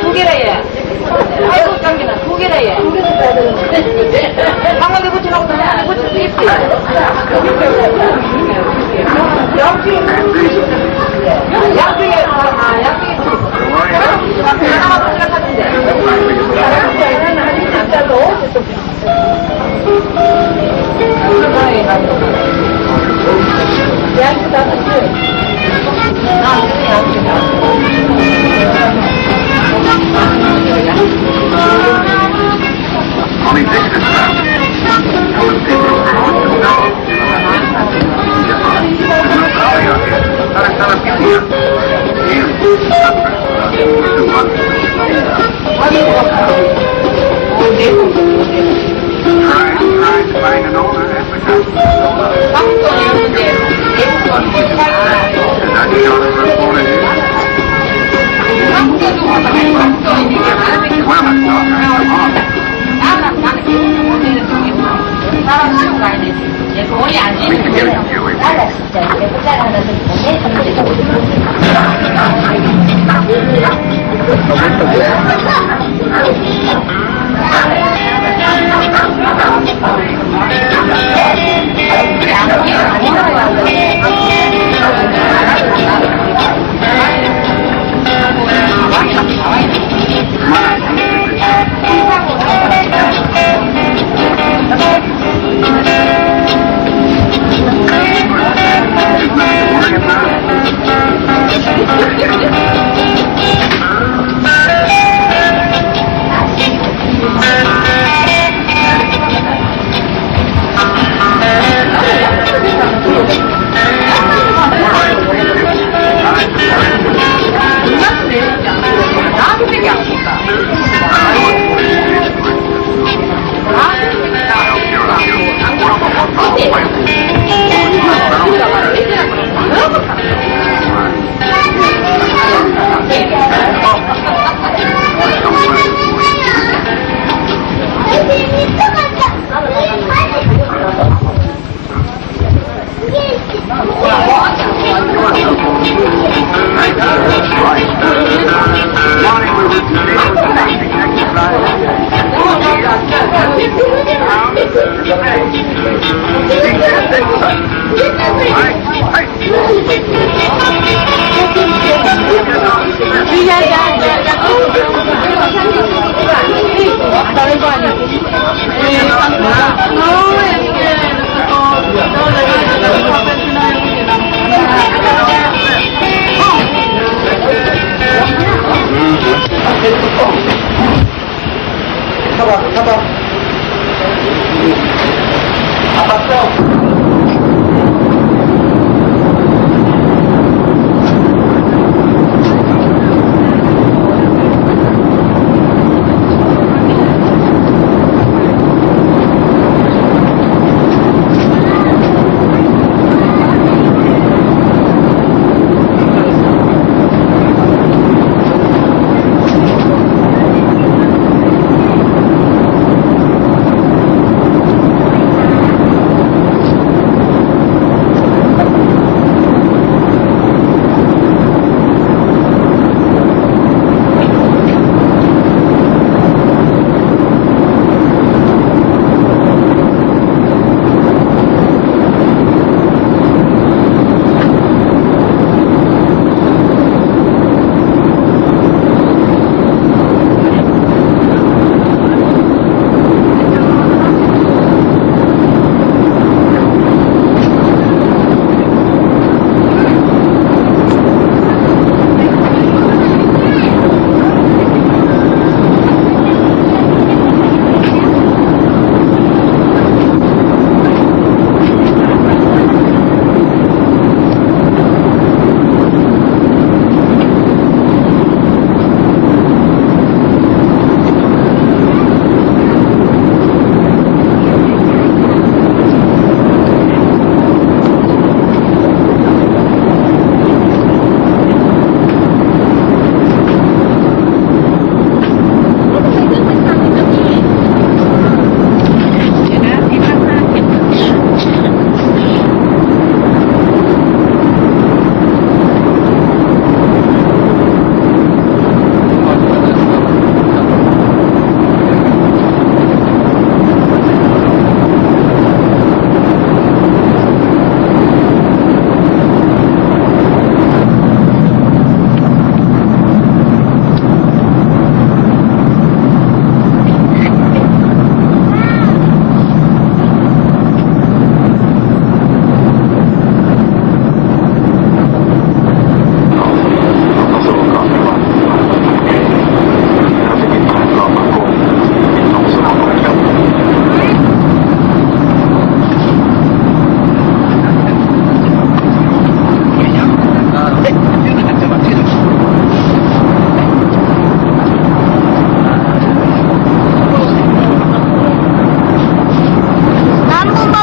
두 개라 얘. 아이고 짱기나 두 개라 얘. 방학에 붙여놓고 그냥 붙여서 입지. 양쪽에 하나만 생각하는데. 양쪽 다 같이. Only this is 돈이 안 되는 나라 진짜 이제 부자라는 돈에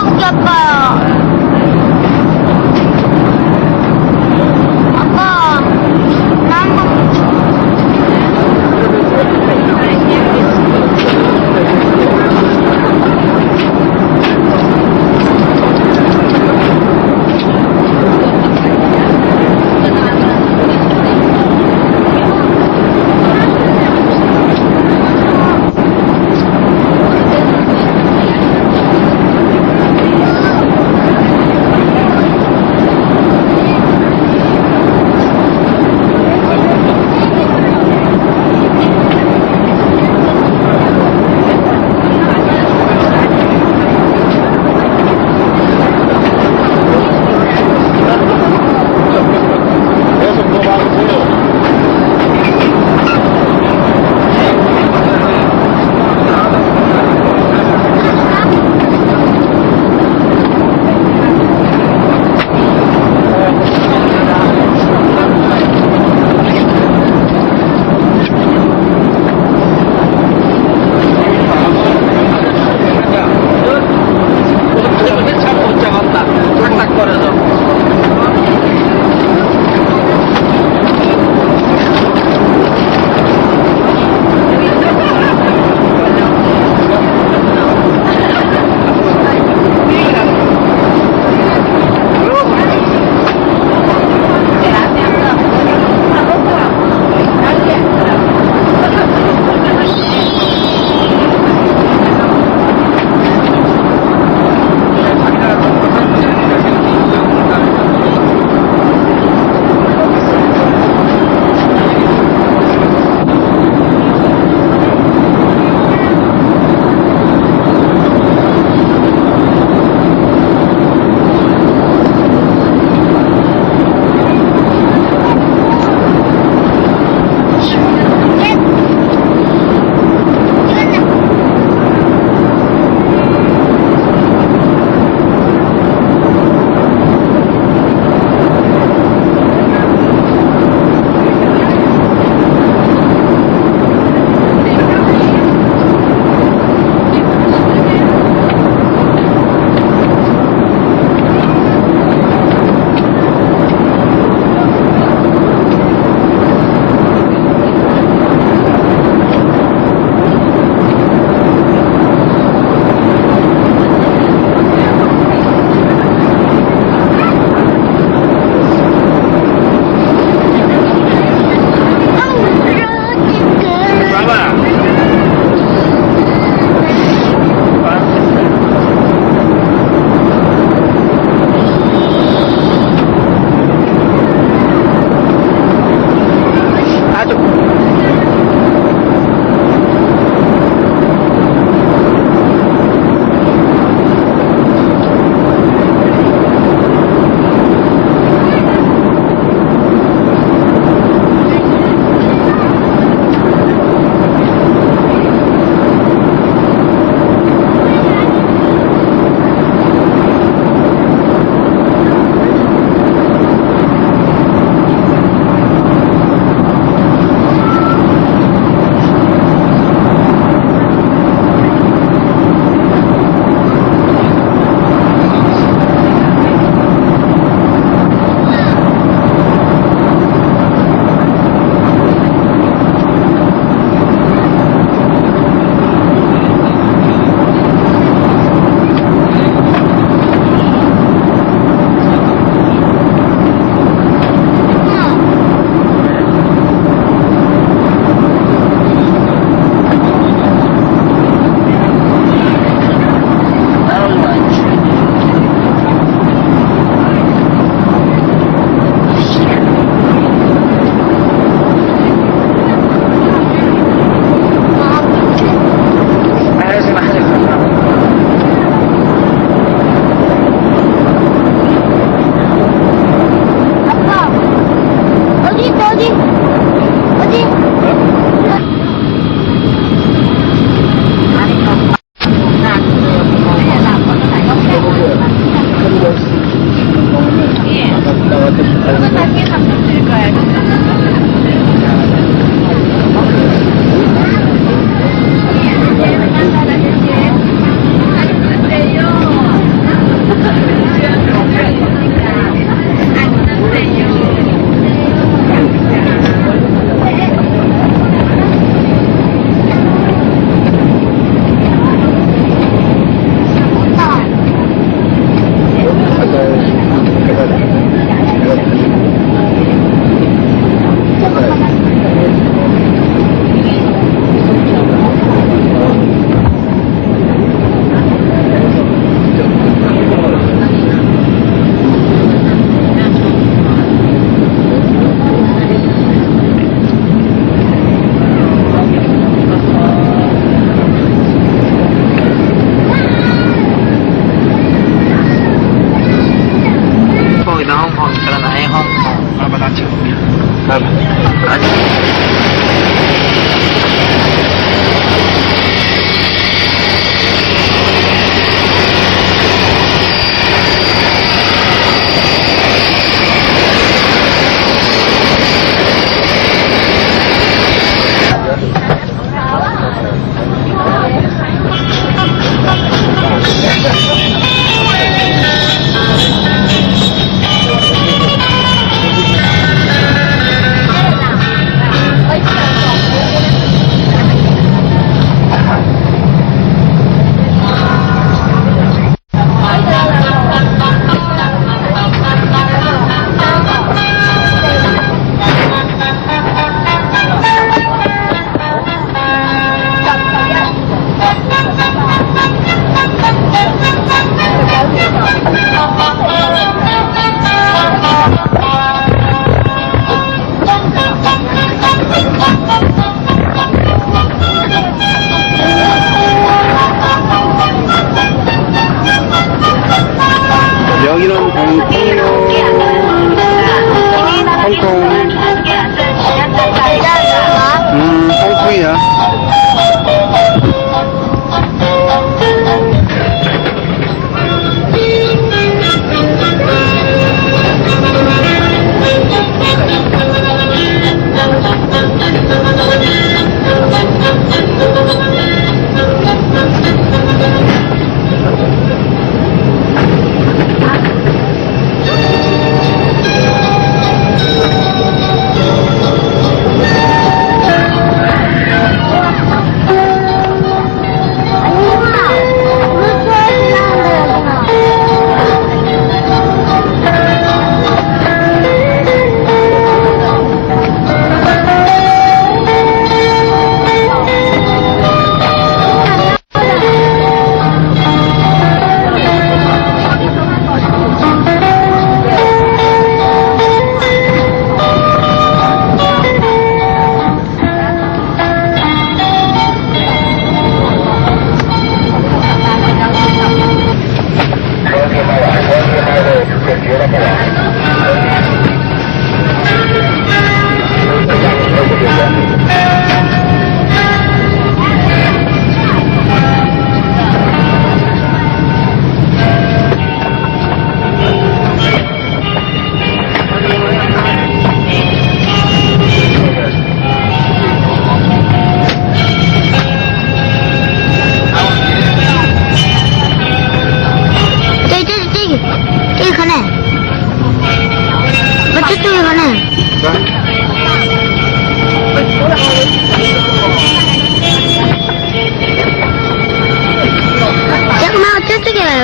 우리 아빠야. 아빠, 나 한번.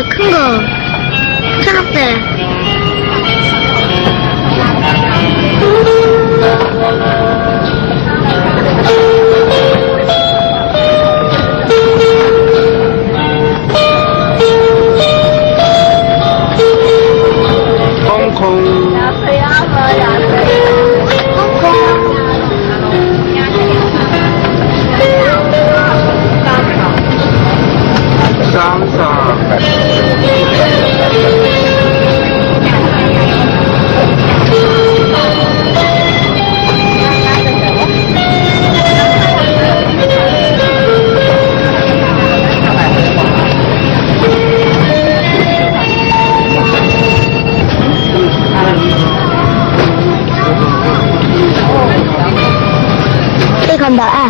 큰 거. 초록색. 홍콩. 쌈쌈. 이 간다.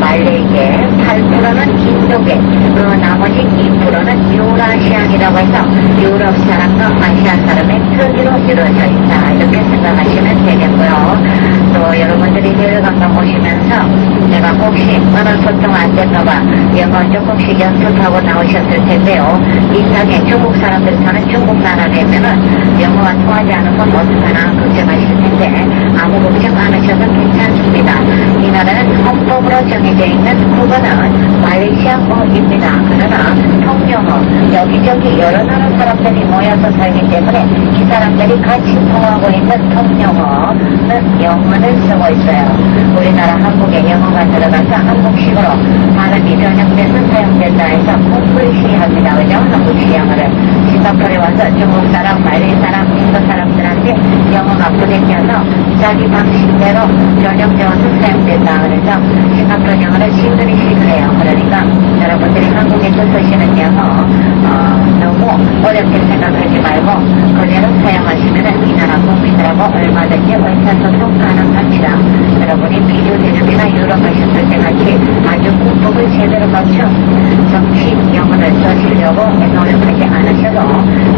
말레이계, 8%는 인도계, 나머지 2%는 유라시안이라고 해서 유럽 사람과 아시아 사람의 특유로 이루어져 있다. 이렇게 생각하시면 되겠고요. 또 여러분들이 해외관광 오시면서 내가 혹시 언어 소통 안 될까봐 영어 조금씩 연습하고 나오셨을 텐데요. 이상에 중국 사람들 사는 중국 나라 되면은 영어가 통하지 않으면 어떡하나 걱정하실 텐데 아무 걱정 안 하셔도 괜찮습니다. 이 나라는 헌법으로 정해져 있는 국어는 말레이시아어입니다. 그러나 통영어, 여기저기 여러 나라 사람들이 모여서 살기 때문에 이 사람들이 같이 통하고 있는 통영어는 영어를 쓰고 있어요. 우리나라 한국에 영어가 들어가서 한국식으로 발음이 변형돼서 사용된다 해서 콩글시합니다. 그죠? 한국식 영어를. 싱가포르에 와서 중국 사람, 말레이 사람, 인도 사람들한테 영어가 부대껴서 자기 방식대로 변형되어서 사용된다. 그래서 싱가포르 영어를 싱글리시를 해요. 그러니까 여러분들이 한국에서 쓰시는 영어 너무 어렵게 생각하지 말고 그대로 사용하시면 이 나라 국민들하고 얼마든지 의사소통 가능합니다. 여러분이 비디오 대륙이나 유럽 가셨을 때 같이 아주 문법을 제대로 갖춘 정식 영어를 쓰시려고 노력하지 않으셔도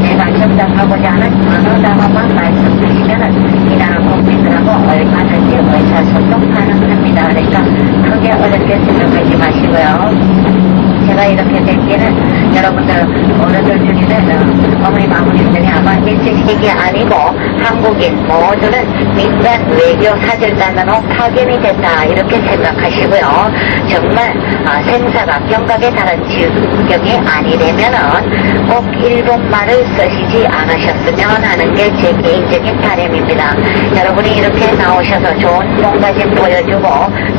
내가 정답하고자 하는 어느 단어만 말씀하시면 이 나라 국민들하고 얼마든지 의사소통 가능합니다. 그러니까 크게 어렵게 생각하지 마시고요. 제가 이렇게 된 게는 여러분들 어른들 중에는 어머님 아버님들이 아마 일제시기 아니고 한국인 모두는 민간 외교 사절단으로 파견이 됐다 이렇게 생각하시고요. 정말 생사가 경각에 달한 지경이 아니되면은 꼭 일본말을 쓰시지 않으셨으면 하는 게 제 개인적인 바람입니다. 여러분이 이렇게 나오셔서 좋은 몸가짐 보여주고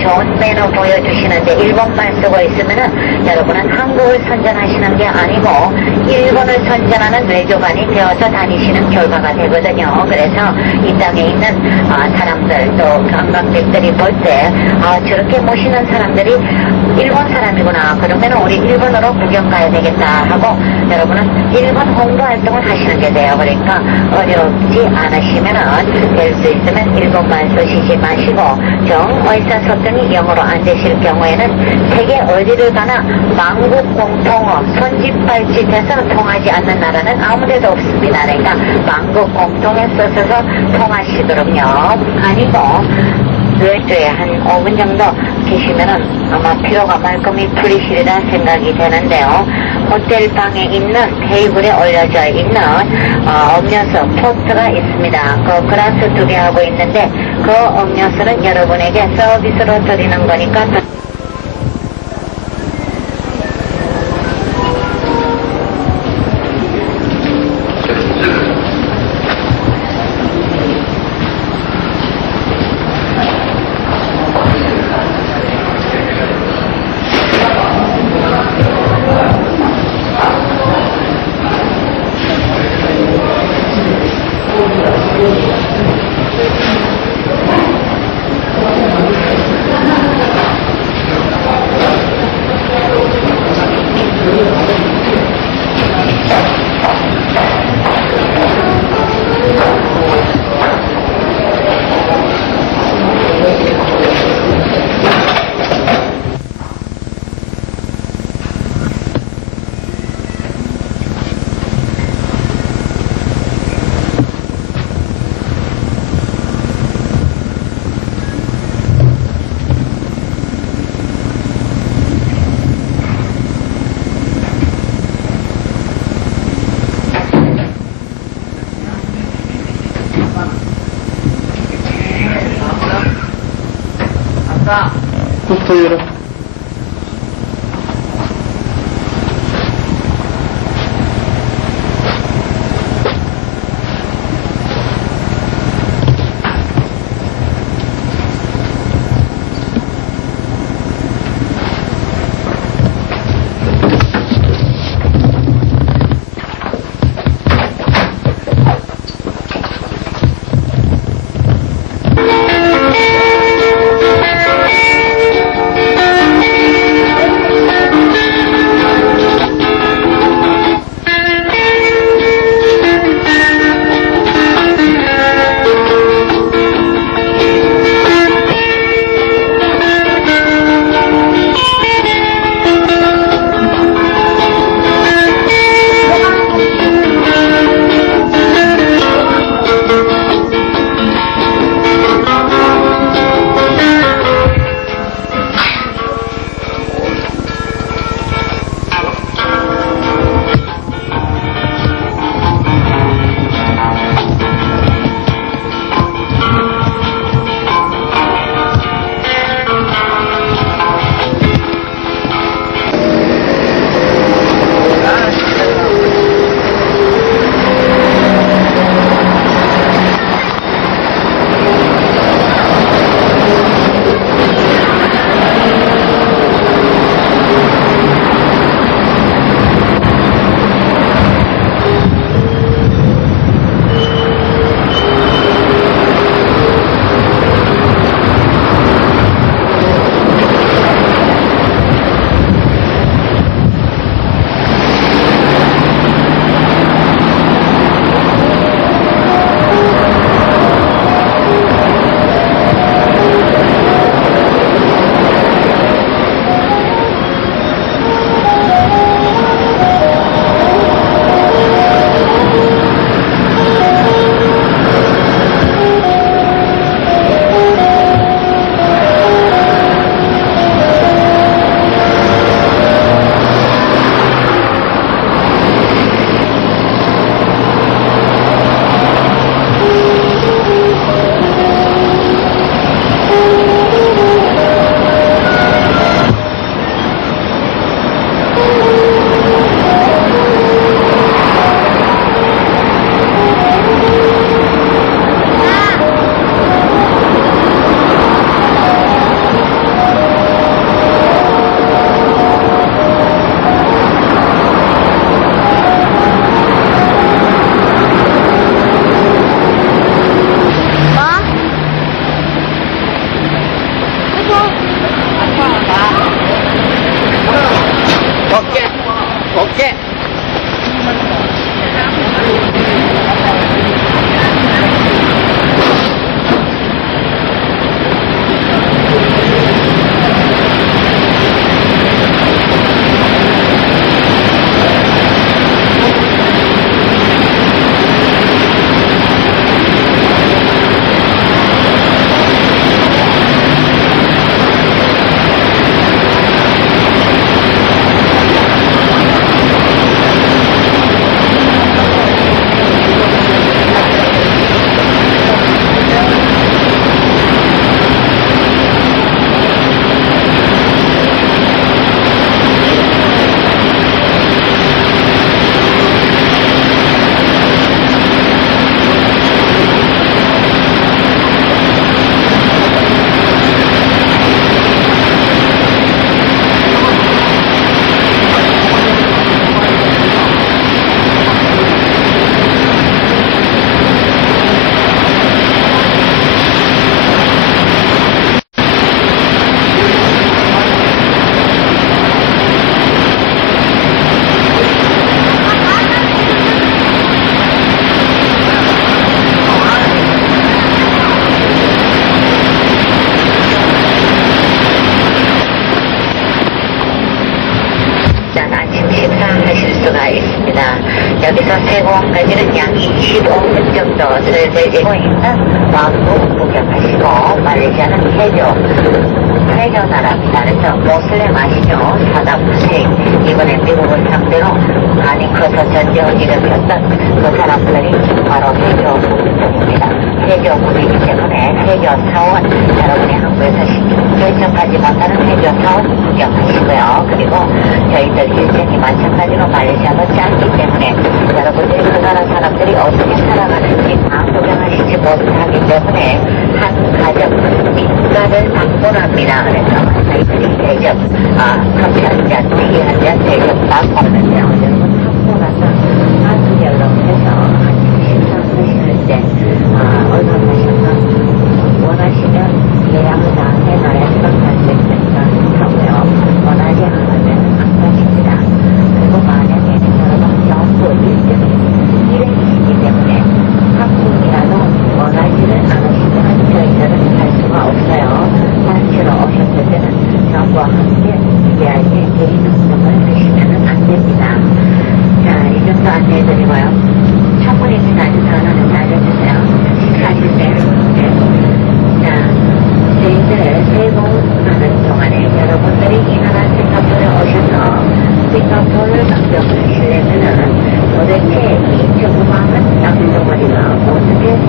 좋은 매너 보여주시는데 일본말 쓰고 있으면은 여러분은 그렇지만 한국을 선전하시는 게 아니고 일본을 선전하는 외교관이 되어서 다니시는 결과가 되거든요. 그래서 이 땅에 있는 사람들 또 관광객들이 볼 때 저렇게 모시는 사람들이 일본 사람이구나. 그러면 우리 일본으로 구경 가야 되겠다 하고 여러분은 일본 홍보 활동을 하시는 게 돼요. 그러니까 어렵지 않으시면은 될 수 있으면 일본말 쓰시지 마시고 정 의사소통이 영어로 안 되실 경우에는 세계 어디를 가나 만국 공통어 손짓발짓해서 통하지 않는 나라는 아무데도 없습니다. 그러니까 만국 공통에 써서 통하시도록요. 아니고 외주에 한 5분 정도 계시면은 아마 피로가 말끔히 풀리시리라 생각이 되는데요. 호텔 방에 있는 테이블에 올려져 있는 음료수 포트가 있습니다. 그 그라스 2개 하고 있는데 그 음료수는 여러분에게 서비스로 드리는 거니까 포토유로. 여기서 세공항까지는 약 25분 정도 설계되고 있는 왕국 구경하시고 말레이시아는 해저 나라입니다. 그래서 모슬렘 아시죠? 사담 후세인 이번에 미국을 상대로 많이 커서 전쟁을 일으켰던 그 사람들이 바로 해저 국민들입니다. 해저 국이기 때문에 해저 사원 여러분이 한국에서 결정하지 못하는 해저 사원 구경하시고요. 그리고 저희들 일정이 마찬가지로 말레이시아도 짧기 때문에 여러분들이 그 나라 사람들이 어떻게 살아가는지 다 구경하시지 못하기 때문에 한 가정 민가를 방문합니다. 그래서 저희들이 대접, 커피 한 잔, 티 한 잔 대접 받고는요. 여러분 방문하서 아주 연락해서 식사하실 때 얼마 하셔서 원하시면 예약을 다 해놔야 시간할 수 있으니까 하고요. 원하지 않으면 안 가십니다. 그리고 만약에 여러분 연구 일행이시기 때문에 한국이라도 원하지를 않으시면 저희들은 갈 수가 없어요. 단체로 오셨을 때는 저와 함께 해야지 개인 운동을 하시면 안 됩니다. 자, 이 정도 안내해드리고요. 청문회입니다. 전화는 알려주세요. 식사하실 때. 자, 저희들 세공하는 동안에 여러분들이 이 나라 싱가포르에 오셔서 싱가포르를 방문하시려면은 도대체 이 조그마한 땅덩어리가 어떻게 해서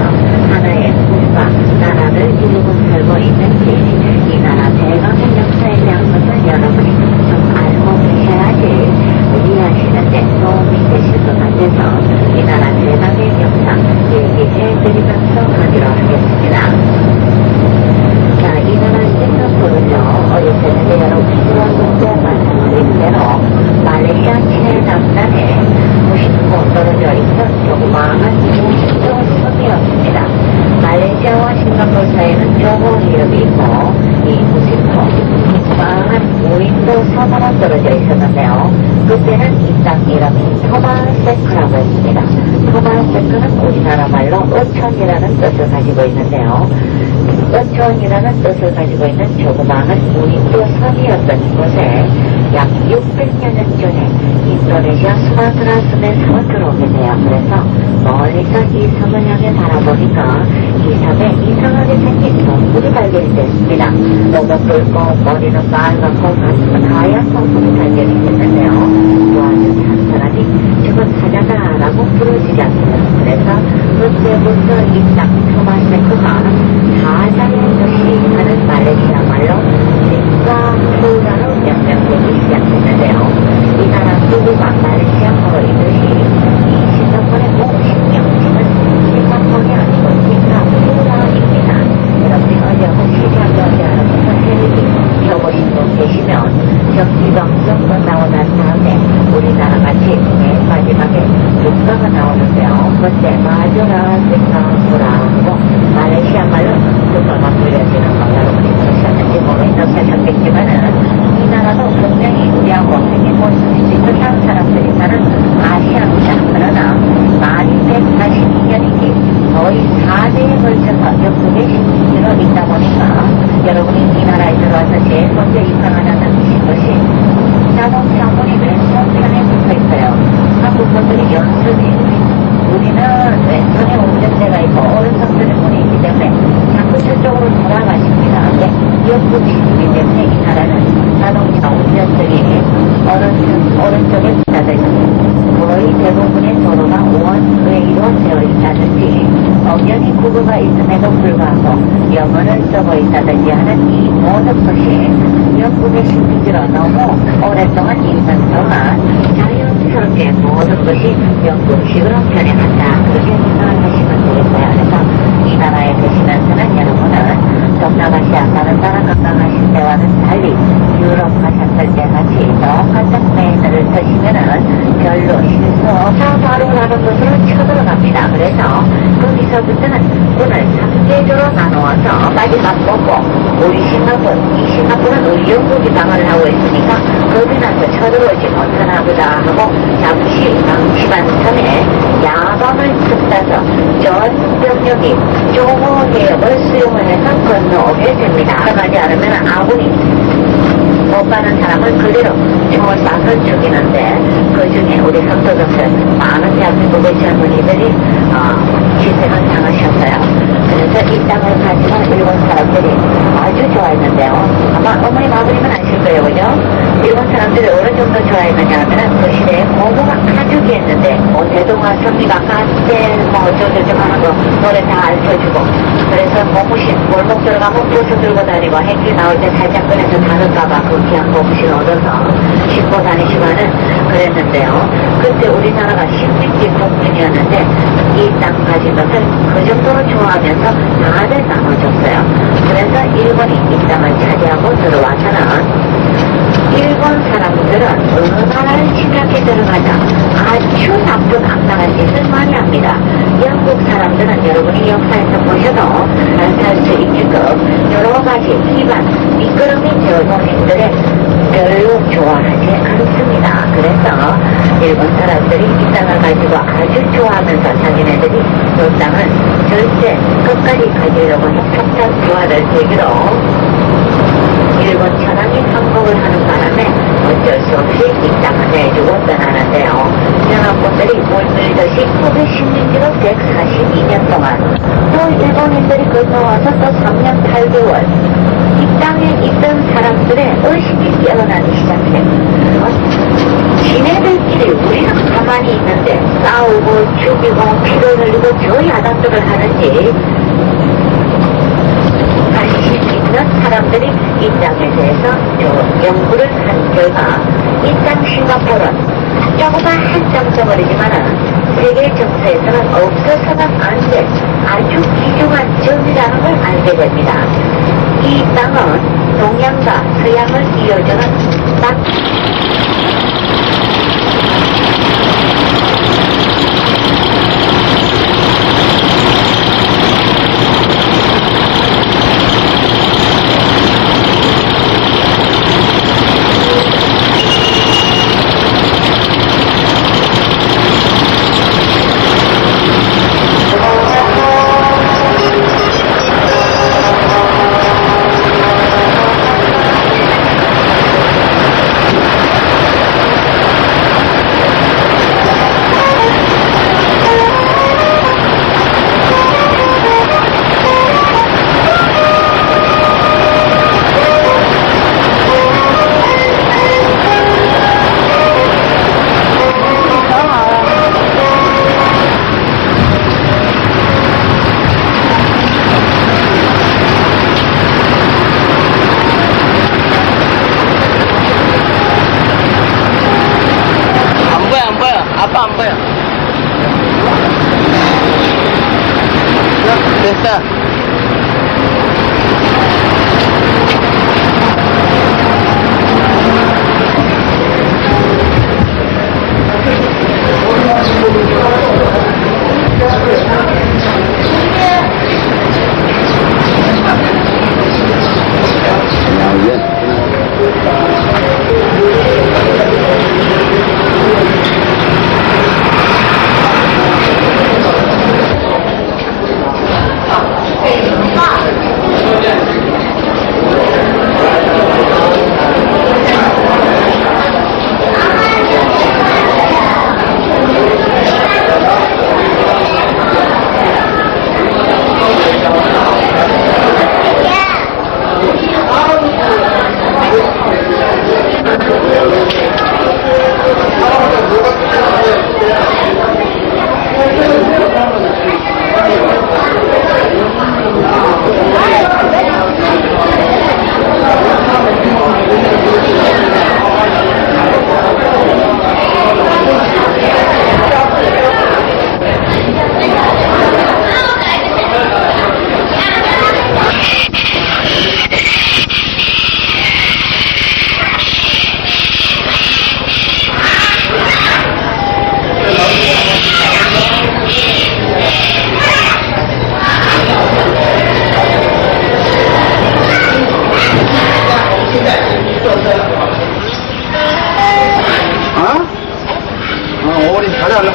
하나의 국가, 나라를 이루고 살고 있는지 이 나라 대강의 역사에 대한 것을 여러분이 좀 알고 계셔야지 이해하시는데 도움이 되실 것 같아서 이 나라 대강의 역사 얘기해드리면서 하기로 하겠습니다. 자, 이 나라 싱가포르죠. 어릴 때는 여러분 수학을 때 말씀드린 대로 말레이시아 최남단에 90도 떨어져 있던 조그마한 무식도 섬이었습니다. 말레이시아와 싱가포르 사이에는 조호 해협이 있고 이 무식도 조그마한 무인도 섬으로 떨어져 있었는데요. 그때는 이 땅 이름이 토마세크라고 했습니다. 토마세크는 우리나라 말로 어촌이라는 뜻을 가지고 있는데요. 어촌이라는 뜻을 가지고 있는 조그마한 무인도 섬이었던 이곳에 약 600년 전에 인도네시아 수마트라 섬에 섬을 들어오게 돼요. 그래서 멀리서 이 섬을 향해 바라보니까 이 섬에 이상하게 생긴 동물이 발견됐습니다. 너무 붉고 머리는 빨갛고 가슴은 하얀 동물이 발견이 됐는데요. 도와준 한 사람이 저건 사자다라고 부르지 않습니다. 그래서 그때부터 이 땅 토마세크가 사자의 도시 하는 말레이시아 말로 싱가포르로 명명되기 시작했는데요. 이 나라 수도가 말레이시아어로 이듯이 이 싱가포르의 공식명칭은 싱가포르이 아니고 싱가포르입니다. 여러분이 어디 한번 시작하지 않으면 텔레비 켜보신 분 계시면 정기방송 끝나고 난 다음에 우리나라 같이 맨 마지막에 국가가 나오는데요. 그때 마주라 싱가포르하고 말레이시아 말로 국가가 불려지는 거 여러분이 들으셨는지 모르셨겠지만은 이 나라도 굉장히 우리하고 생긴 모습이 끝난 사람들이 사는 아시아입니다. 그러나 말이 142년이지 거의 4대에 걸쳐서 영국의 식민지로 있다 보니까 여러분이 이 나라에 들어와서 제일 먼저 이상하다는 것이 자동차문이 왼손편에 붙어 있어요. 한국 분들이 연습이 우리는 왼손에 운전대가 있고 오른손편에 문이 있기 때문에 자꾸 저쪽으로 돌아가십니다. 근데 역부치이기 때문에 이 나라는 자동차 운전석이 오른쪽에 붙어져 있습니다. 거의 대부분의 도로가 원웨이로 되어 있다든지 엄연히 구구가 있음에도 불구하고 영어를 쓰고 있다든지 하는 이 모든 것이 영국의 식민지로 너무 오랫동안 있는 동안 자연스럽게 모든 것이 영국식으로 변해간다. 그렇게 생각하시면 되겠어요. 그래서 이 나라에 계시면서는 여러분은 동남아시아 다른 나라 관광하실 때와는 달리 유럽 가셨을 때 같이 똑같은 매너를 쓰시면은 별로 실수 없어 바로 나는 곳으로 쳐들어갑니다. 그래서 거기서부터는 오늘 3계조로 나누어서 마지막 보고 우리 싱가포르, 이 싱가포르는 우리 영국이 방어를 하고 있으니까 거기 나서 쳐들어오지 못하나 보다 하고 잠시 방치반 섬에 야밤을 틈타서 전 병력이 조호 해협을 수용을 해서 건너오게 됩니다. 그러지 않으면 아군이 못 가는 사람을 그대로 총을 쏴서 죽이는데 그 중에 우리 석도경찰 많은 대한민국의 젊은이들이 희생을 당하셨어요. 그래서 이 땅을 가지고 일본 사람들이 아주 좋아했는데요. 아마 어머님 아버님은 아실 거예요, 그죠? 일본 사람들이 어느 정도 좋아했느냐 하면은 그 시대에 공부가 아주 귀했는데 대동아 성리가 갓대 어쩌고저쩌고 하는 거 노래 다 알려주고 그래서 고무신 골목 들어가면 버스 들고 다니고 행길 나올 때 살짝 꺼내서 다를까봐 그 귀한 고무신 얻어서 신고 다니시고는 그랬는데요. 그때 우리나라가 16기 국민이었는데 이 땅 가진 것을 그 정도로 좋아하면서 다들 나눠줬어요. 그래서 일본이 이 땅을 차지하고 들어와서는 일본 사람들은 얼마나 심하게 들어가자 아주 나쁜 악랄한 짓을 많이 합니다. 영국 사람들은 여러분이 역사에서 보셔도 살 수 있게끔 여러 가지 기반 미끄럼이 일본인들의 별로 좋아하지 않습니다. 그래서 일본 사람들이 이 땅을 가지고 아주 좋아하면서 자기네들이 이 땅을 절대 끝까지 가지려고 협착 부활을 계기로 일본 천황이 항복을 하는 바람에 어쩔 수 없이 이 땅을 내주고 떠나는데요. 영합군들이 물밀듯이 916기로 142년 동안 또 일본인들이 건너와서 또 3년 8개월 이 땅에 있던 사람들의 의식이 깨어나기 시작해요. 지네들끼리 우리는 가만히 있는데 싸우고 죽이고 피를 흘리고 저 야단들을 하는지 관심 있는 사람들이 이 땅에 대해서 연구를 한 결과 이 땅 싱가포르는 조그만 점덩어리지만은 세계 정서에서는 없어서는 안 될 아주 귀중한 점이라는 걸 알게 됩니다. 이 땅은 동양과 서양을 이어주는 딱 아빠 안 보여. 됐어. 어머니 가져갈라.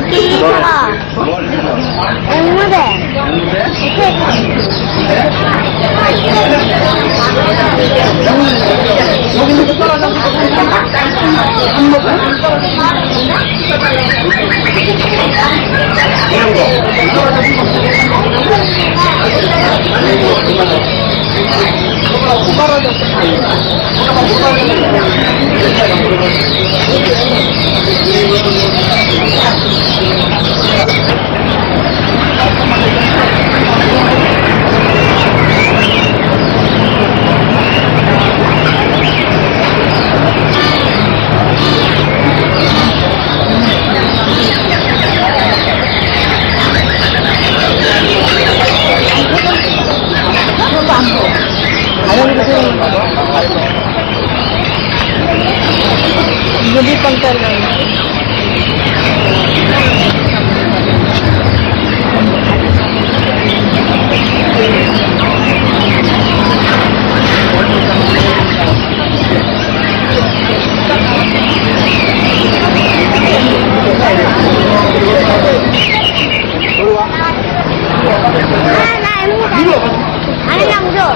여기가 앵무새. 무지빵 잘라. 나 앵무새. 아니야, 무서워.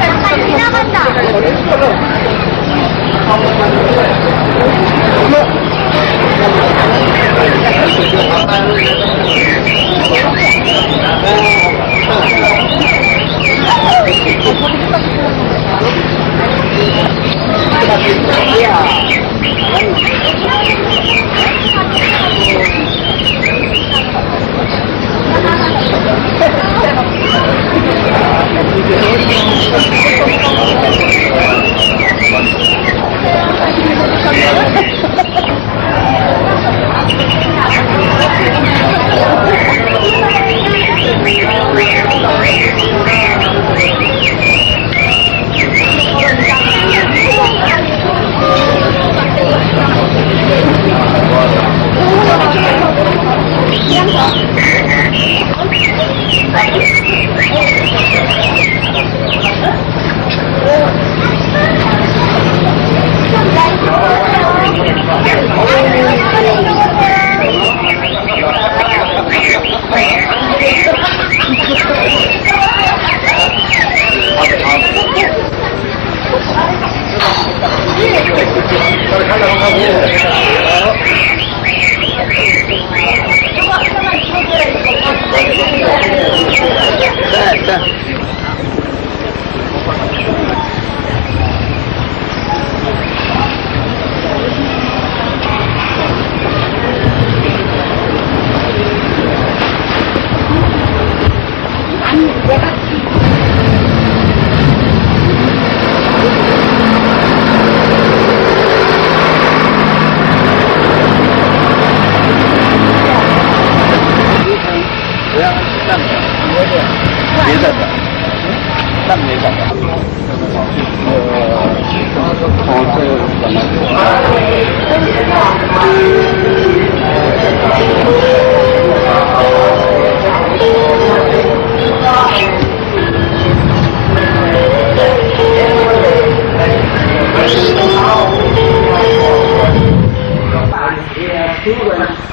잠깐 지나간다.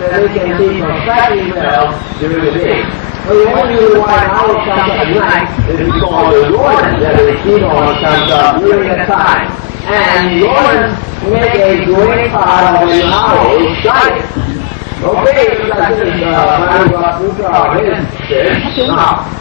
That they can see perfectly well during the day. So the only reason why owl comes up at night is because the rodents that are feeding on comes up during the time. And rodents make a great part of the owl's diet. Okay, like this now,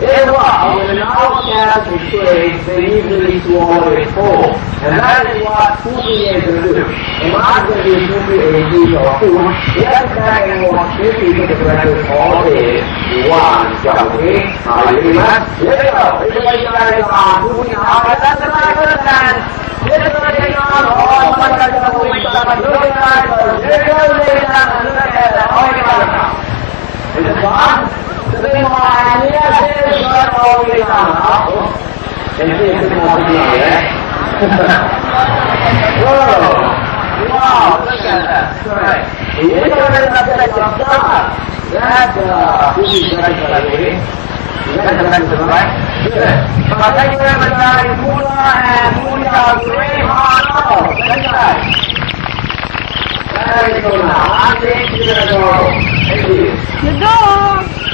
in a while, when an owl catches a prey, they usually swallow it whole. And that is what fukiyators do. And I'm going to be moving a piece of food. Yes, back and forth, this is the direction all day. One, jump, okay? Are you ready, man? Here we go. Everybody guys are moving out. That's the back of the stand. This is what they are. Oh, my God, I'm going to stop. Look at that. Here goes the down. Look at that. Oh, my God. Is it fun? Sitting on, yes, it is good all the way down. And see if it's not here. Whoa! Wow, look at that. Great. You know that that's your stomach. That's this is right, by the way. That's the rest of it, right? Good. Thank you very much, guys. Mula and Mula, great hard out. Thank you, guys. There we go now. I'm taking you to go. Thank you. You go.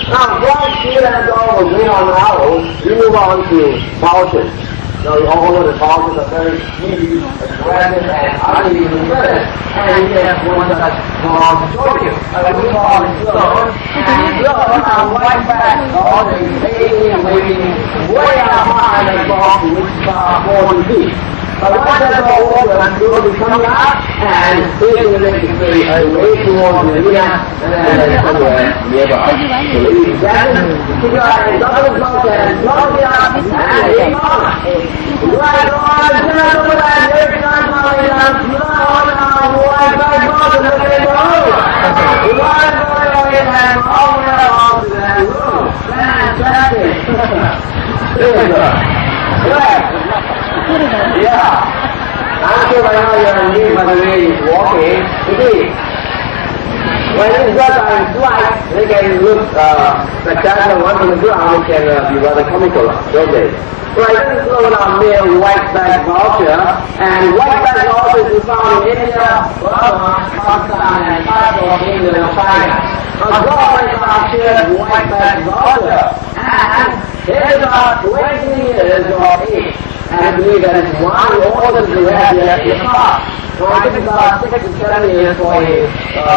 Now, from here and go, we are now, we move on to vouchers. Now, you all know the vouchers are very easy, aggressive, and ugly to good. And here's one that I'll show you. I will call it slow. And look on our white back, all the fading, waiting, way out behind the ball, which is about 40 feet. But once that's all over, we will be coming out, and here's the next thing, away towards the arena, and then somewhere nearby. So ladies and gentlemen, keep your eyes up the clock and block it up, and aim on. Right on, gentlemen, and every time I am on our white back ball, look at it go. Right on, and all the way on to that room. Fantastic. There you go. Good. Yeah. I'm sure by now you're new by the way it's walking. You see, when it's got on flight, they can look spectacular. Once on the ground, it can be rather comical, don't they? Right, this is one of our male white-back vulture, and white-back vultures is found in India, Burma, Pakistan, and parts of England and China. A dog is our shared white-back vulture, and here's about 20 years of age. And I believe that is one older than we have yet in the past. So I think it's about 6 to 7 years for a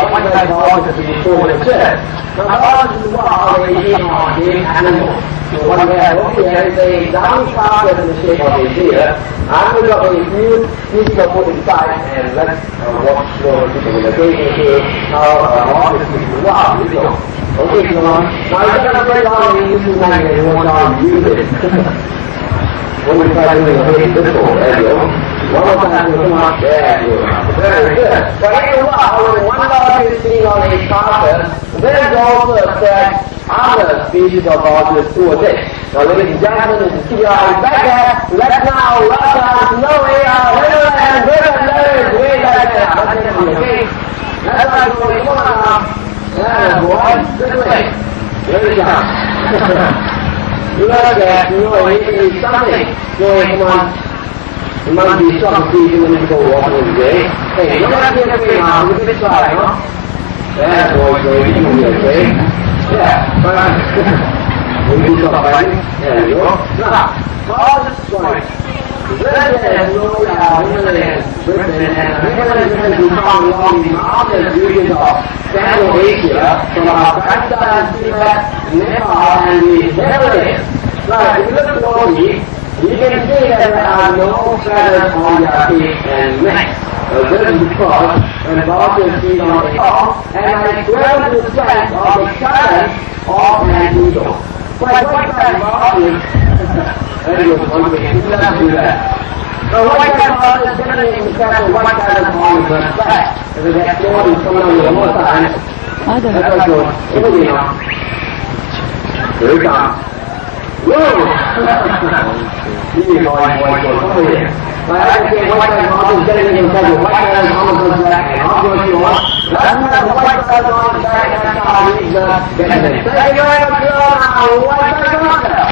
white-back vulture to be fully mature. Now, vultures as well, they eat on big animals. So what we have over here is a dummy carcass in the shape of a deer. I'm going to drop a few pieces of wood inside and let's watch the people with the baby here how all this is wow, here we go. Okay, so now you're going to break down the use of magnet and watch how you use it. When we try doing a big pistol, there you go. One more time, come on. There you go. Very good. But here you are, when one dog is sitting on a carcass, there's also a set other species of vultures towards it. Now, ladies and gentlemen, this is T.I. Becker. Let's now welcome Snowy, our winner and winner, way back there. Let's get on the case. Let's go, come on now. Yeah, boy, this way. Here we go. Look at that, Snowy, you can do something. Snowy, come on. You must be some season when you go walking today. Hey, look at this way now, look at this side, huh? Yeah, boy, Snowy, you can do it, okay? Yeah, but we do some fighting. There you go. Now, all this point. This is England, Britain, and England is found along the mountainous regions of Central Asia, from Afghanistan, Tibet, Nepal, and the Himalayas. Now, if you look closely, you can see that there are no feathers on their feet and neck. This is because when vultures feed on the top, and I grab the strength of the current of an eagle. But white-back vultures, very good, let's do that. So white-back vultures generally accept the white-back on the back. If they get stored in someone with a more time, that's how it goes. Here we go. Here we come. Whoa! Here you go, boy, over here. But I can say white-back vultures generally accept the white-back on the back, and I'll go if you want. Let's have the white-back on the back, and that's how we get it. Thank you very much, white-back vulture.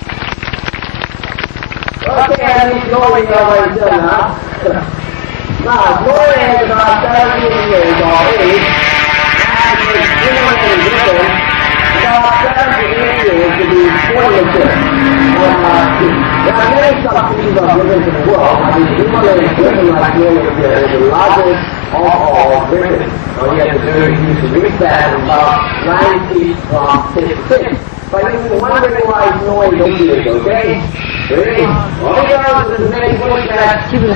Okay, and he's going over his son now. Now, Gloria is about 17 years of age, and is doing in Britain about 17 years to be 40 mature. There are many subspecies of lizards in the world, but the Himalayan griffin like Gloria is the largest of all griffins. Now, he has a very huge wingspan, about 9 feet from 6 to 6. But if you're wondering why Snowy don't do it, okay? Ready? On we go to the next bush that. Keep it on.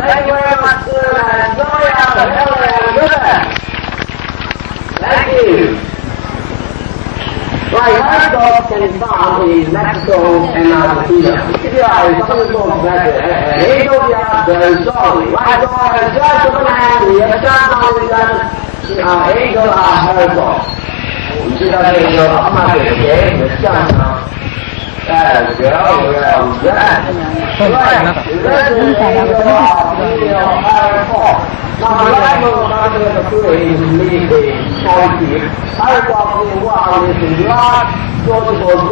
Thank you very much, sir. can be found in Mexico and Argentina. India is something called that. Ethiopia, very sorry. Right now, just a man, we have done all that. Angel are very sorry. 你知道这个阿妈给谁的像吗？哎，不要不要不要！对，这是一个爱好。那么来说，他这个对你的消息，爱好的话，你是要做这个路。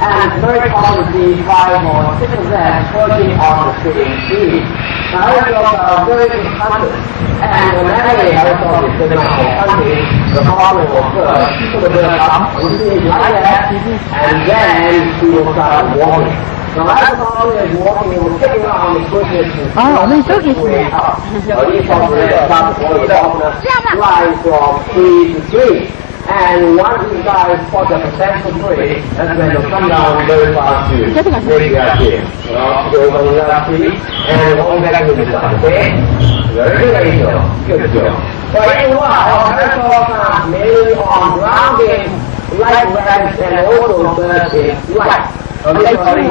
And very commonly 5 or 6% working on the same Now, I was very good hunters, and whenever they have a systematic hunting, the problem will occur. People will build up, like that, and then we will start walking. Now, as the problem is walking, it will take around the quickness way up. These populations start to fly from tree to tree. And once you guys spot the potential tree, that's when they'll come down very fast to make that tree. Go over that tree and hold back to the side, okay? Very good, Angel. Good job. But in a while, our focus mainly on grounding, light rabbits, and also birds in flight. This is we are in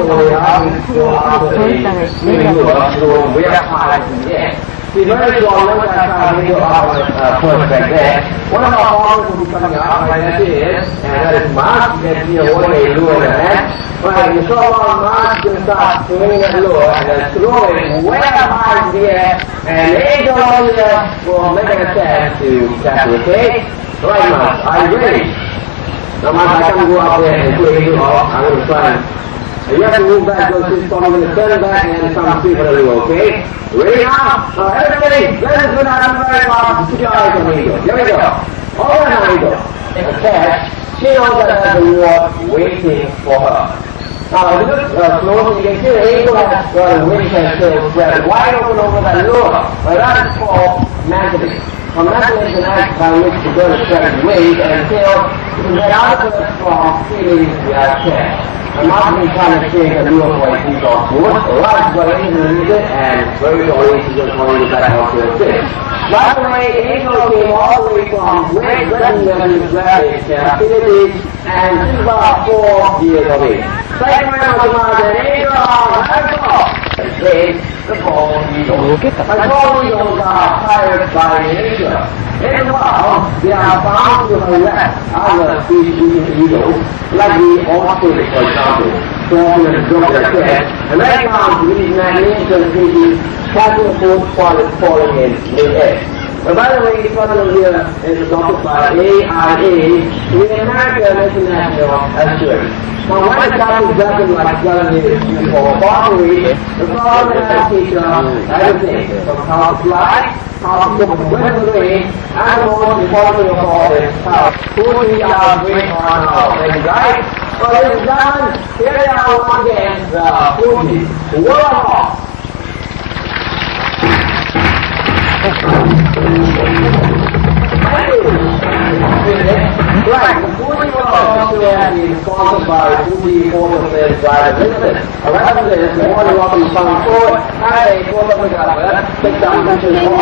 the air. See, very long look at our video of first back there. One of our problems will be coming out like this, and that is Mars. You can see what they do in the head. But you saw on Mars, you can start swinging at low and then throwing way up high in the air, and Angel on here will make an attempt to catch it, okay? Right, Mars, are you ready? Now, Mars, I can go out there and play you off. I'm going to try and you have to move back those two, so I'm going to turn back and come see what I do, okay? Ready now? Now everybody, let us go down very fast. Keep your eyes on Angel. Here we go. Over now, Angel. Catch. She knows that there's a reward waiting for her. Now, if you look closely, you can see the Angel has got a wing and tail spread wide open over that lure. But that is called mantling. Now, mantling is an act by which the bird spreads wings and tail to get out of it from feeling the catch. I'm not going to try to take a lure for a piece of wood. A lot is going to use it, and very always is just going to back out to the fish. By the way, Angel came all the way from Great Britain to British captivity, and she's about 4 years of age. Thank you very much, Mother. Angel, let's go. Take the ball eagle. My ball eagles are hired by nature. In the wild, they are found to have left other species of eagles, like the ostrich, for example, forming a drop their head, and that comes these magnificent species catching food while it's falling in mid-air. But by the way, this one here is adopted by AIA, the American International Assurance. Now, when the child is dressing like Glenn is used for pottery, the father has to teach everything from how to fly, how to cook with the rain, and most importantly of all is how food we are doing on our things, right? So, ladies and gentlemen, here they are once again, the Fuji World. Right, the Fuji World has been sponsored by Fuji Photo Private Limited. Around this, the morning welcome to Fun Ford, and a photo photographer, take down pictures for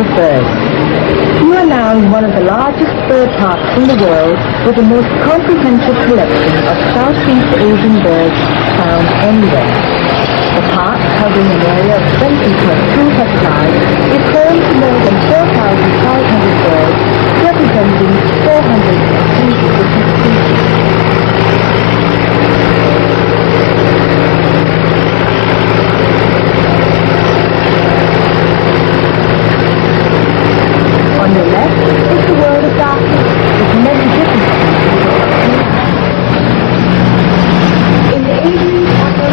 of birds. You are now in one of the largest bird parks in the world with the most comprehensive collection of Southeast Asian birds found anywhere. The park, covering an area of 20.2 hectares, is home to more than 4,500 birds, representing 480 different species. On your left is the world of darkness, with many different species of birds. In the evening, after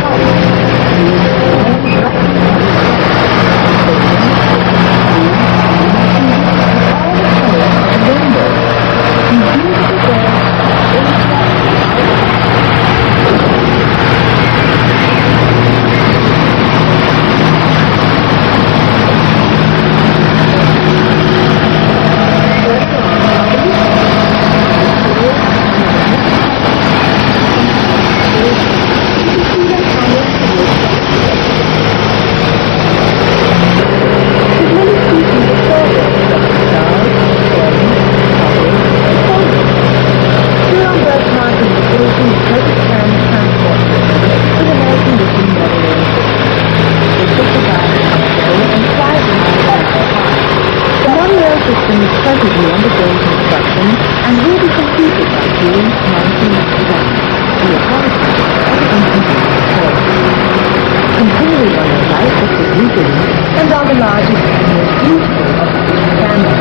and are the largest and most beautiful of the Greek family.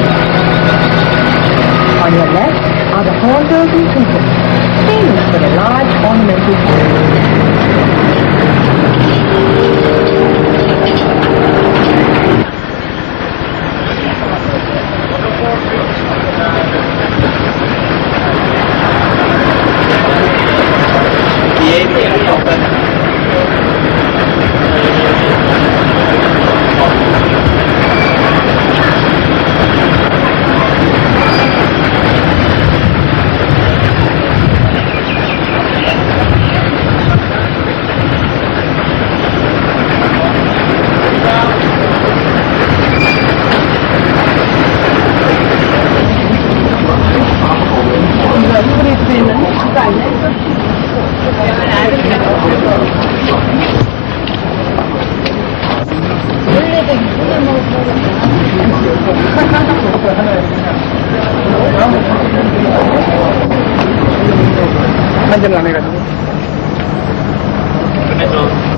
On your left are the hornbills and toucans, famous for their large ornamental 한점 남해가지고. 끝내줘.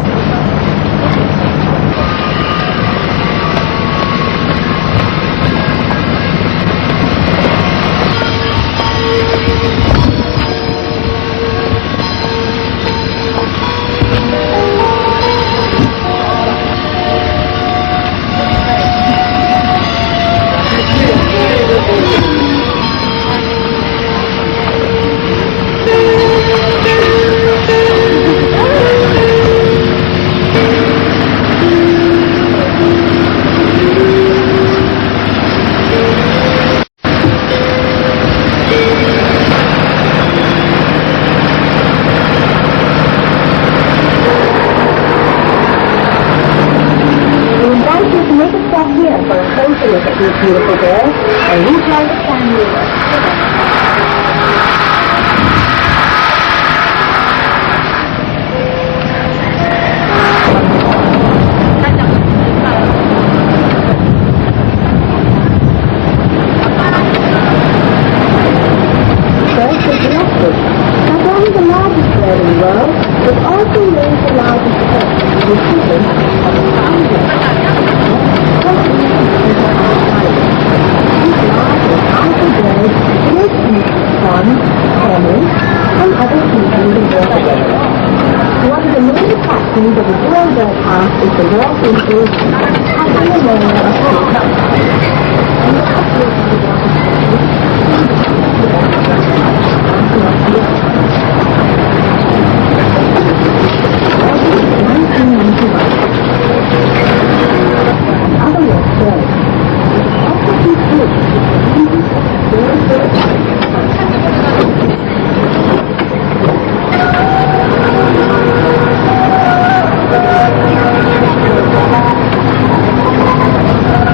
Beautiful girl, and we try to find you. First is the octopus, not only the largest bird in the world, but also remains the largest pet, the equivalent of a founder. And other species in water beds. One of the main attractions of the Royal Bird Park is the raw features having a layer of salt. And the population of the other words birds. Also these groups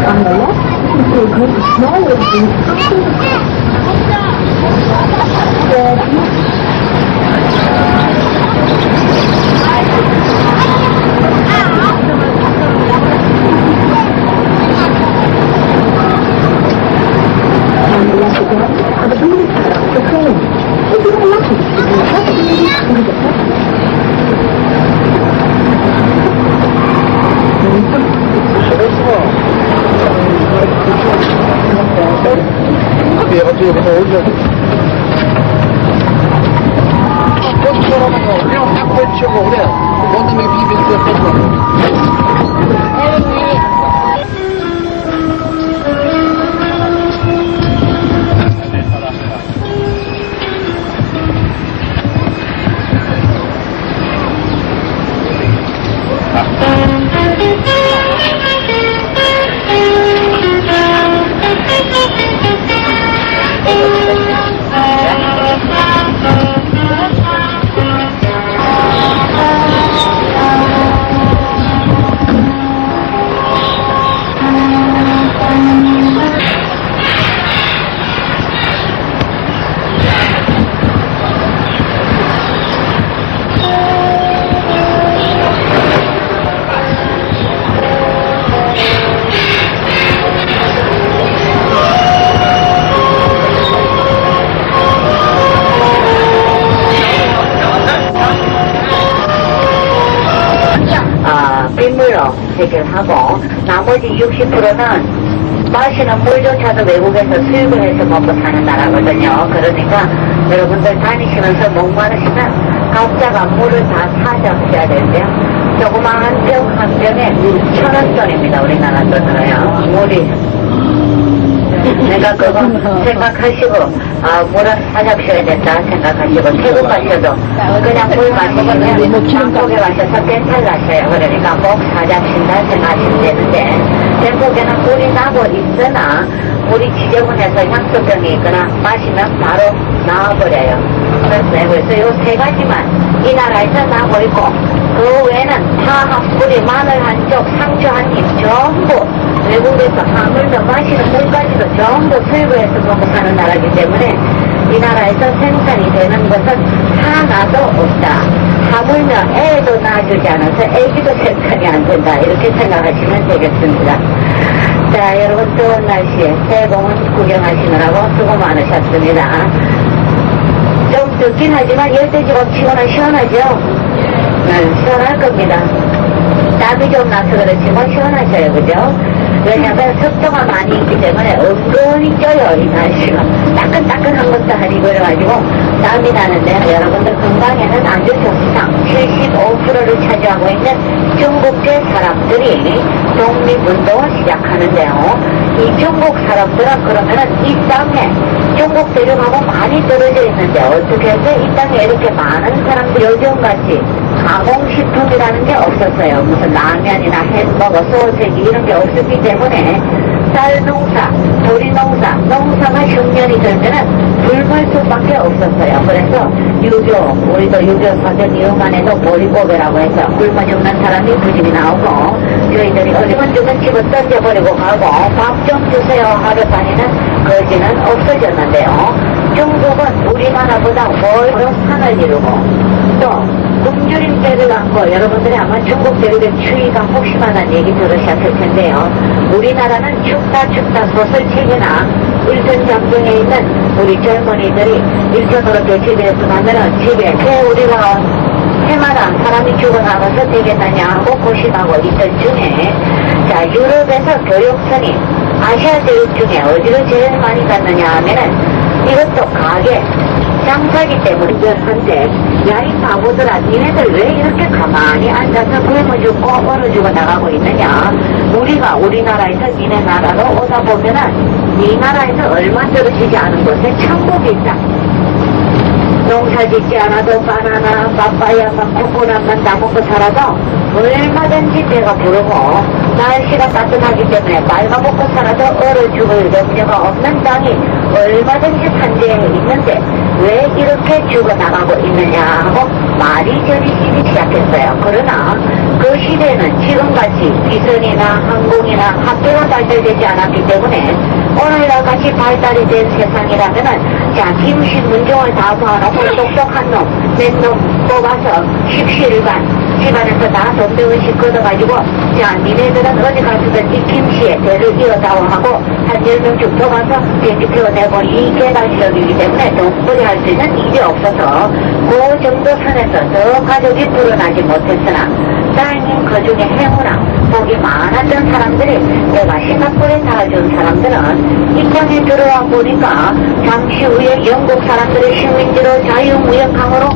on the left is because the small little things after the 빗물로 해결하고 나머지 60%는 마시는 물조차도 외국에서 수입을 해서 먹고 사는 나라거든요. 그러니까 여러분들 다니시면서 목마르시면 각자가 물을 다 사잡으셔야 되는데요. 조그마한 병 한 병에 1,000원짜리입니다. 우리나라 돈으로요. 물이. 내가 그거 생각하시고 물을 사잡으셔야 된다 생각하시고 태국 가셔도 그냥 물 마시면 한국에 가셔서 괜찮으셔요. 그러니까 꼭 사잡신다 생각하시면 되는데 태국에는 물이 나고 있으나 물이 지저분해서 향수병이 있거나 마시면 바로 나와버려요. 그래서 요 세 가지만 이 나라에서 나고 있고 그 외에는 다 물이 마늘 한쪽 상추 한입 전부 외국에서 하물며 마시는 물까지도 전부 수입을 해서 먹고 사는 나라이기 때문에 이 나라에서 생산이 되는 것은 하나도 없다. 하물며 애도 낳아주지 않아서 애기도 생산이 안 된다. 이렇게 생각하시면 되겠습니다. 자, 여러분 더운 날씨에 새공원 구경하시느라고 수고 많으셨습니다. 좀 덥긴 하지만 열대지방 치고는 시원하죠? 네, 시원할 겁니다. 땀이 좀 나서 그렇지 뭐 시원하셔요, 그죠? 왜냐면 습도가 많이 있기 때문에 은근히 쪄요, 이 날씨가. 따끈따끈한 것도 아니고 그래가지고 땀이 나는데 여러분들 건강에는 아주 좋다. 75%를 차지하고 있는 중국계 사람들이 독립운동을 시작하는데요. 이 중국 사람들은 그러면은 이 땅에 중국 대륙하고 많이 떨어져 있는데 어떻게 해서 이 땅에 이렇게 많은 사람들이 요즘같이 가공식품이라는 게 없었어요. 무슨 라면이나 햄버거, 소세지 이런 게 없었기 때문에 쌀 농사, 보리 농사, 농사가 흉년이 들면은 굶을 수밖에 없었어요. 그래서 유교, 우리도 유교 사전 이후만 해도 보리고배라고 해서 굶어 죽는 사람이 부집이 나오고 저희들이 어리면 죽은 집을 던져버리고 가고 밥 좀 주세요 하러 다니는 거지는 없어졌는데요. 중국은 우리나라보다 훨씬 산을 이루고 또 굶주림대를 안고 여러분들이 아마 중국 대륙의 추위가 혹시마다는 얘기 들으셨을 텐데요. 우리나라는 춥다 소설책이나 일전 장정에 있는 우리 젊은이들이 일전으로 교체돼서 가면은 집에 왜 우리가 해마다 사람이 죽어나가서 되겠느냐 하고 고심하고 있던 중에 자 유럽에서 교육선이 아시아 대륙 중에 어디로 제일 많이 갔느냐 하면은 이것도 가게 장사기 때문이긴 한데 야 이 바보들아 니네들 왜 이렇게 가만히 앉아서 굶어 죽고 얼어 죽어 나가고 있느냐. 우리가 우리나라에서 니네 나라로 오다 보면은 이 나라에서 얼마 떨어지지 않은 곳에 천국이 있다. 농사 짓지 않아도 바나나, 빠빠야만, 코코넛만 따먹고 살아도 얼마든지 배가 부르고 날씨가 따뜻하기 때문에 빨아먹고 살아도 얼어 죽을 염려가 없는 땅이 얼마든지 산지에 있는데 왜 이렇게 죽어나가고 있느냐 하고 말이 저리시기 시작했어요. 그러나 그 시대에는 지금같이 위선이나 항공이나 학교가 발달되지 않았기 때문에 오늘날 같이 발달이 된 세상이라면은, 자, 김씨 문종을 다 모아놓고 똑똑한 놈, 몇 놈 뽑아서 십시일간 집안에서 다 돈병원씩 걷어가지고, 자, 니네들은 어디 가서든 이 김씨의 대를 이어다오 하고, 한 10명씩 더 가서 비행기 태워내고, 이 개발실력이기 때문에 돈벌이 할 수 있는 일이 없어서, 그 정도 선에서 더 가족이 불어나지 못했으나, 다행히 그 중에 행운아, 복이 많았던 사람들이, 내가 싱가포르에 살아준 사람들은 이 땅에 들어와 보니까, 잠시 후에 영국 사람들의 식민지로 자유무역항으로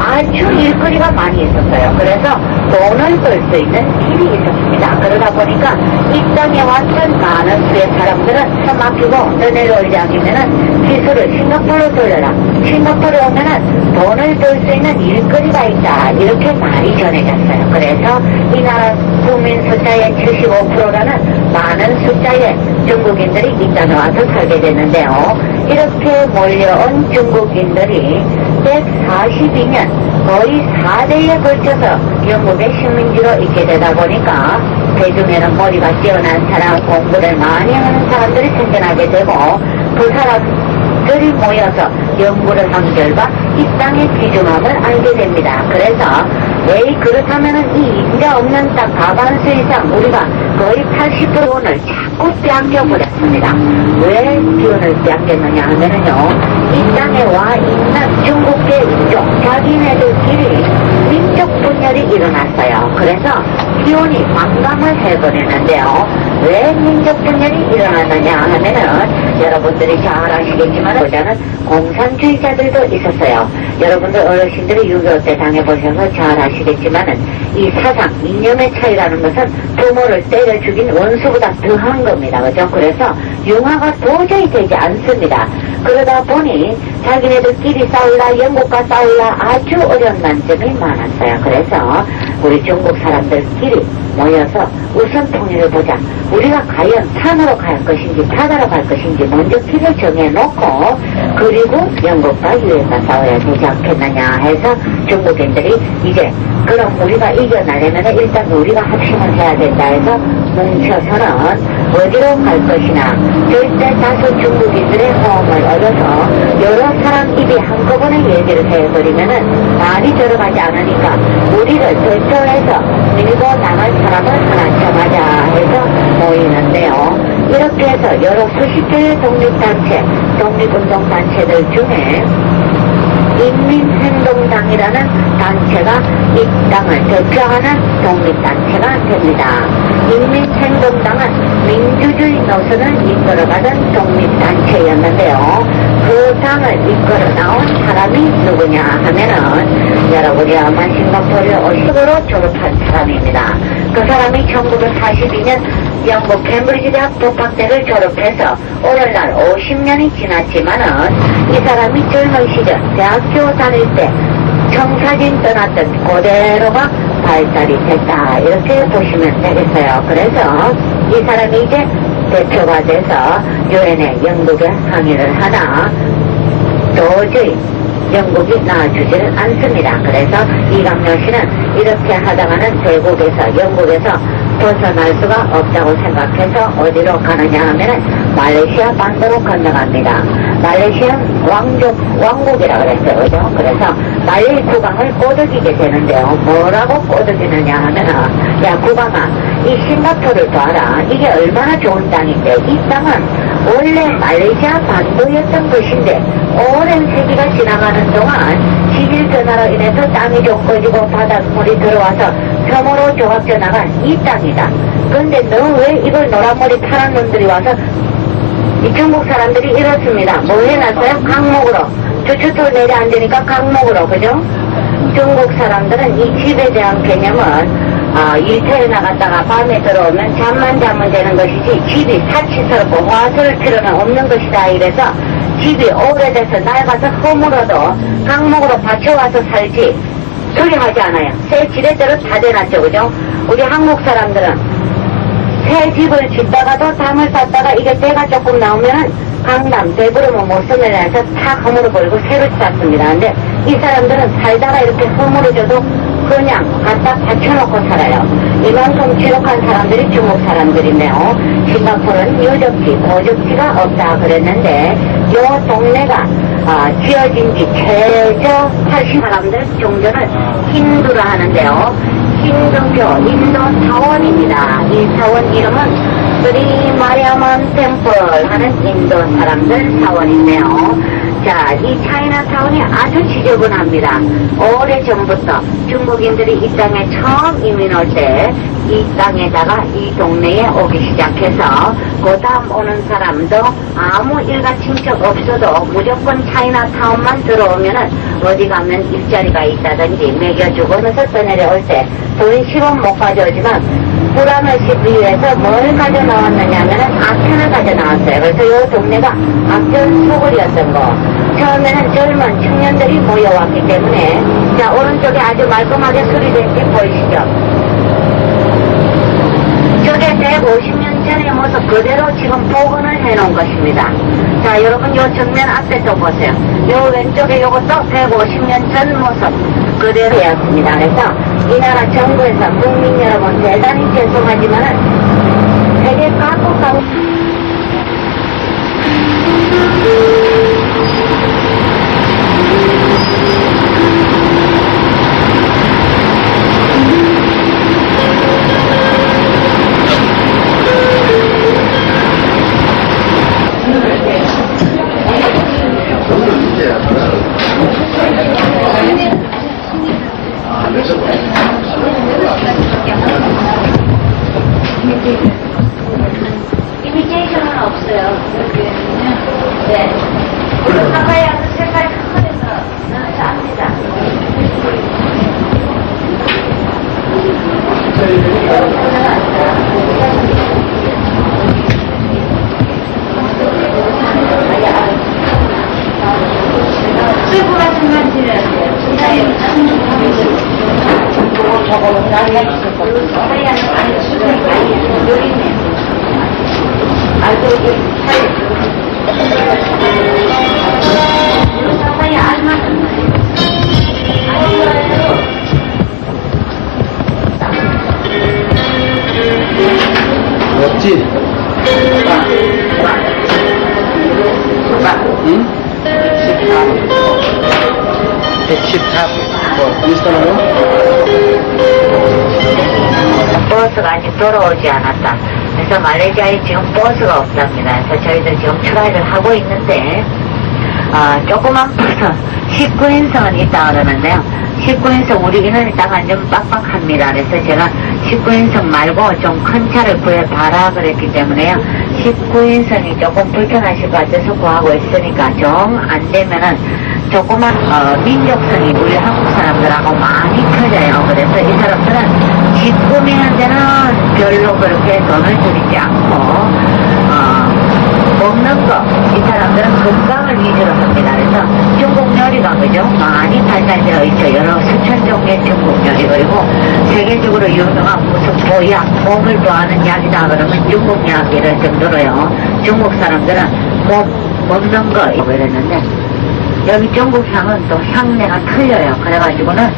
아주 일거리가 많이 있었어요. 그래서 돈을 벌 수 있는 길이 있었습니다. 그러다 보니까 이 땅에 왔던 많은 수의 사람들은 차 막히고 너 내려오지 않으면은 기술을 싱가포르로 돌려라. 싱가포르에 오면은 돈을 벌 수 있는 일거리가 있다. 이렇게 말이 전해졌어요. 그래서 이 나라 국민 숫자의 75%라는 많은 숫자의 중국인들이 이 땅에 와서 살게 됐는데요. 이렇게 몰려온 중국인들이 142년 거의 4대에 걸쳐서 영국의 식민지로 있게 되다 보니까 대중에는 머리가 뛰어난 사람, 공부를 많이 하는 사람들이 생겨나게 되고 그 사람들이 모여서 연구를 한 결과 이 땅의 귀중함을 알게 됩니다. 그래서 에이 그렇다면은 이 인자 없는 땅 과반수 이상 우리가 거의 80%를 자꾸 뺏겨버렸습니다. 왜 기운을 뺏겼느냐 하면은요, 이 땅에 와 있는 중국계 민족, 자기네들끼리 민족 분열이 일어났어요. 그래서 기운이 망감을 해버리는데요. 왜 민족 분열이 일어났느냐 하면은 여러분들이 잘 아시겠지만 보자는 공산주의자들도 있었어요. 여러분들 어르신들이 6.25 때 당해보셔서 잘 아시겠지만은 이 사상, 이념의 차이라는 것은 부모를 때려 죽인 원수보다 더한 겁니다. 그죠? 그래서 융화가 도저히 되지 않습니다. 그러다 보니 자기네들끼리 싸울라, 영국과 싸울라 아주 어려운 만점이 많았어요. 그래서 우리 중국 사람들끼리 모여서 우선 통일을 보자. 우리가 과연 산으로 갈 것인지 바다로 갈 것인지 먼저 길을 정해놓고 그리고 영국과 유엔과 싸워야 되지 않겠느냐 해서 중국인들이 이제 그럼 우리가 이겨나려면 일단 우리가 합심을 해야 된다 해서 뭉쳐서는 어디로 갈 것이나 절대 다수 중국인들의 호응을 얻어서 여러 사람 입이 한꺼번에 얘기를 해버리면은 말이 들어가지 않으니까 우리를 대표해서 밀고 나갈 사람을 하나 정하자 해서 모이는데요. 이렇게 해서 여러 수십 개의 독립단체, 독립운동단체들 중에 인민행동당이라는 단체가 이 땅을 대표하는 독립단체가 됩니다. 인민행동당은 민주주의 노선을 이끌어가던 독립단체였는데요. 그 당을 이끌어 나온 사람이 누구냐 하면은 여러분이 아마 싱가포르에 오식으로 졸업한 사람입니다. 그 사람이 1942년 영국 캠브리지 대학 법학대를 졸업해서 오늘날 50년이 지났지만은 이 사람이 젊은 시절 대학교 다닐 때 청사진 떠났던 그대로가 발달이 됐다. 이렇게 보시면 되겠어요. 그래서 이 사람이 이제 대표가 돼서 유엔에 영국에 항의를 하나 도저히 영국이 나와주지를 않습니다. 그래서 이강렬 씨는 이렇게 하다가는 대국에서 영국에서 벗어날 수가 없다고 생각해서 어디로 가느냐 하면은 말레이시아 반도로 건너갑니다. 말레이시아 왕국이라 그랬어요. 그죠? 그래서 말레이 국왕을 꼬드기게 되는데요. 뭐라고 꼬드기느냐 하면은 야 국왕아 이 싱가포르를 봐라. 이게 얼마나 좋은 땅인데 이 땅은 원래 말레이시아 반도였던 것인데 오랜 세기가 지나가는 동안 지질 변화로 인해서 땅이 좀 꺼지고 바닷물이 들어와서 섬으로 조각져 나간 이 땅이다. 근데 너 왜 이걸 노란머리 파란 놈들이 와서 이 중국 사람들이 이렇습니다. 뭐 해놨어요? 강목으로. 주춧돌 내려앉으니까 강목으로. 그죠? 중국 사람들은 이 집에 대한 개념은 일터에 나갔다가 밤에 들어오면 잠만 자면 되는 것이지 집이 사치스럽고 화수를 필요는 없는 것이다. 이래서 집이 오래돼서 낡아서 허물어도 강목으로 받쳐와서 살지 소리하지 않아요. 새 지렛대로 다 대놨죠. 그죠? 우리 한국 사람들은 새 집을 짓다가도 담을 쌌다가 이게 때가 조금 나오면은 강남, 대부르면 못 쓰면 해서 탁 허물어버리고 새로 쌌습니다. 근데 이 사람들은 살다가 이렇게 허물어져도 그냥 갖다 받쳐놓고 살아요. 이만큼 취록한 사람들이 중국 사람들이며 싱가포르는 유적지, 고적지가 없다 그랬는데 요 동네가 지어진 지 최저 80 사람들 종교를 힌두라 하는데요. 힌두교 인도 사원입니다. 이 사원 이름은 스리 마리아만 템플 하는 인도 사람들 사원인데요. 자, 이 차이나타운이 아주 지저분합니다. 오래전부터 중국인들이 이 땅에 처음 이민 올 때 이 땅에다가 이 동네에 오기 시작해서 그 다음 오는 사람도 아무 일가 친척 없어도 무조건 차이나타운만 들어오면은 어디 가면 일자리가 있다든지 먹여주고 그래서 떠내려올 때 돈 10원 못 가져오지만 불안을 씻기 위해서 뭘 가져 나왔느냐면은 악편을 가져 나왔어요. 그래서 이 동네가 악편 소굴이었던 거. 처음에는 젊은 청년들이 모여왔기 때문에 자, 오른쪽에 아주 말끔하게 수리된 집 보이시죠? 저게 150년 전의 모습 그대로 지금 복원을 해놓은 것입니다. 자, 여러분 요 정면 앞에 또 보세요. 요 왼쪽에 요것도 150년 전 모습 그대로 되었습니다. 그래서 이 나라 정부에서 국민 여러분 대단히 죄송하지만은 되게 깎고 이미테이션은 없어요. 네. 오늘 사과야 색깔 큰 거에서 쌉니다. 쓸고 같은 간지를 저거 나리가 있을 거예요. 사과야는 아니 수정이 아니야. 요리네. 아이고 이게 사과야 안 맞는 거예요. 없지? 응? 114. 뭐, 비슷하나요? 버스가 아직 돌아오지 않았다. 그래서 말레이시아에 지금 버스가 없답니다. 그래서 저희들 지금 출발을 하고 있는데 조그만 버스 19인승은 있다 그러는데요. 19인승 우리 인원이 딱 완전 빡빡합니다. 그래서 제가 19인승 말고 좀 큰 차를 구해봐라 그랬기 때문에요. 19인승이 조금 불편하실 것 같아서 구하고 있으니까 정 안되면은 조그만 민족성이 우리 한국 사람들하고 많이 터져요. 그래서 이 사람들은 집 꾸미는 데는 별로 그렇게 돈을 들이지 않고 먹는 거, 이 사람들은 건강을 위주로 합니다. 그래서 중국 요리가 그죠? 많이 발달되어 있죠. 여러 수천 종의 중국 요리. 그리고 세계적으로 유명한 무슨 보약, 몸을 좋아하는 약이다 그러면 중국 약 이럴 정도로요. 중국 사람들은 먹는 거 이랬는데 여기 중국 향은 또 향내가 틀려요. 그래가지고는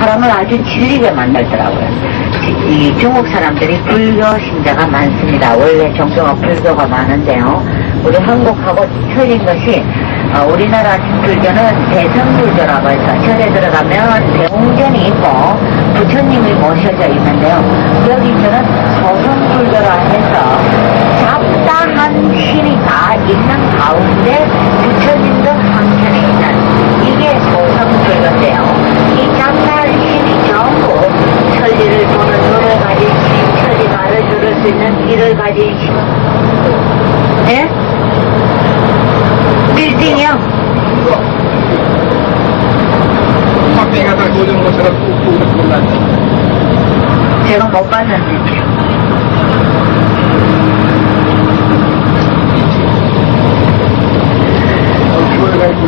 사람을 아주 질리게 만들더라고요. 이 중국 사람들이 불교 신자가 많습니다. 원래 종교가 불교가 많은데요. 우리 한국하고 틀린 것이 우리나라 불교는 대성불교라고 해서 절에 들어가면 대웅전이 있고 부처님이 모셔져 있는데요. 여기서는 소성불교라 해서 잡다한 신이 다 있는 가운데 부처님도 한켠에 있는 이게 소성불교인데요. 이 잡다한 신이 전부 천리를 보는 눈을 가진 신, 천리가 알아들을 수 있는 귀를 가진 신. 예? 빌딩이요? 밖에 가서 보는 것처럼 꾹꾹 몰랐죠. 제가 못 봤는데. 교회가 있고.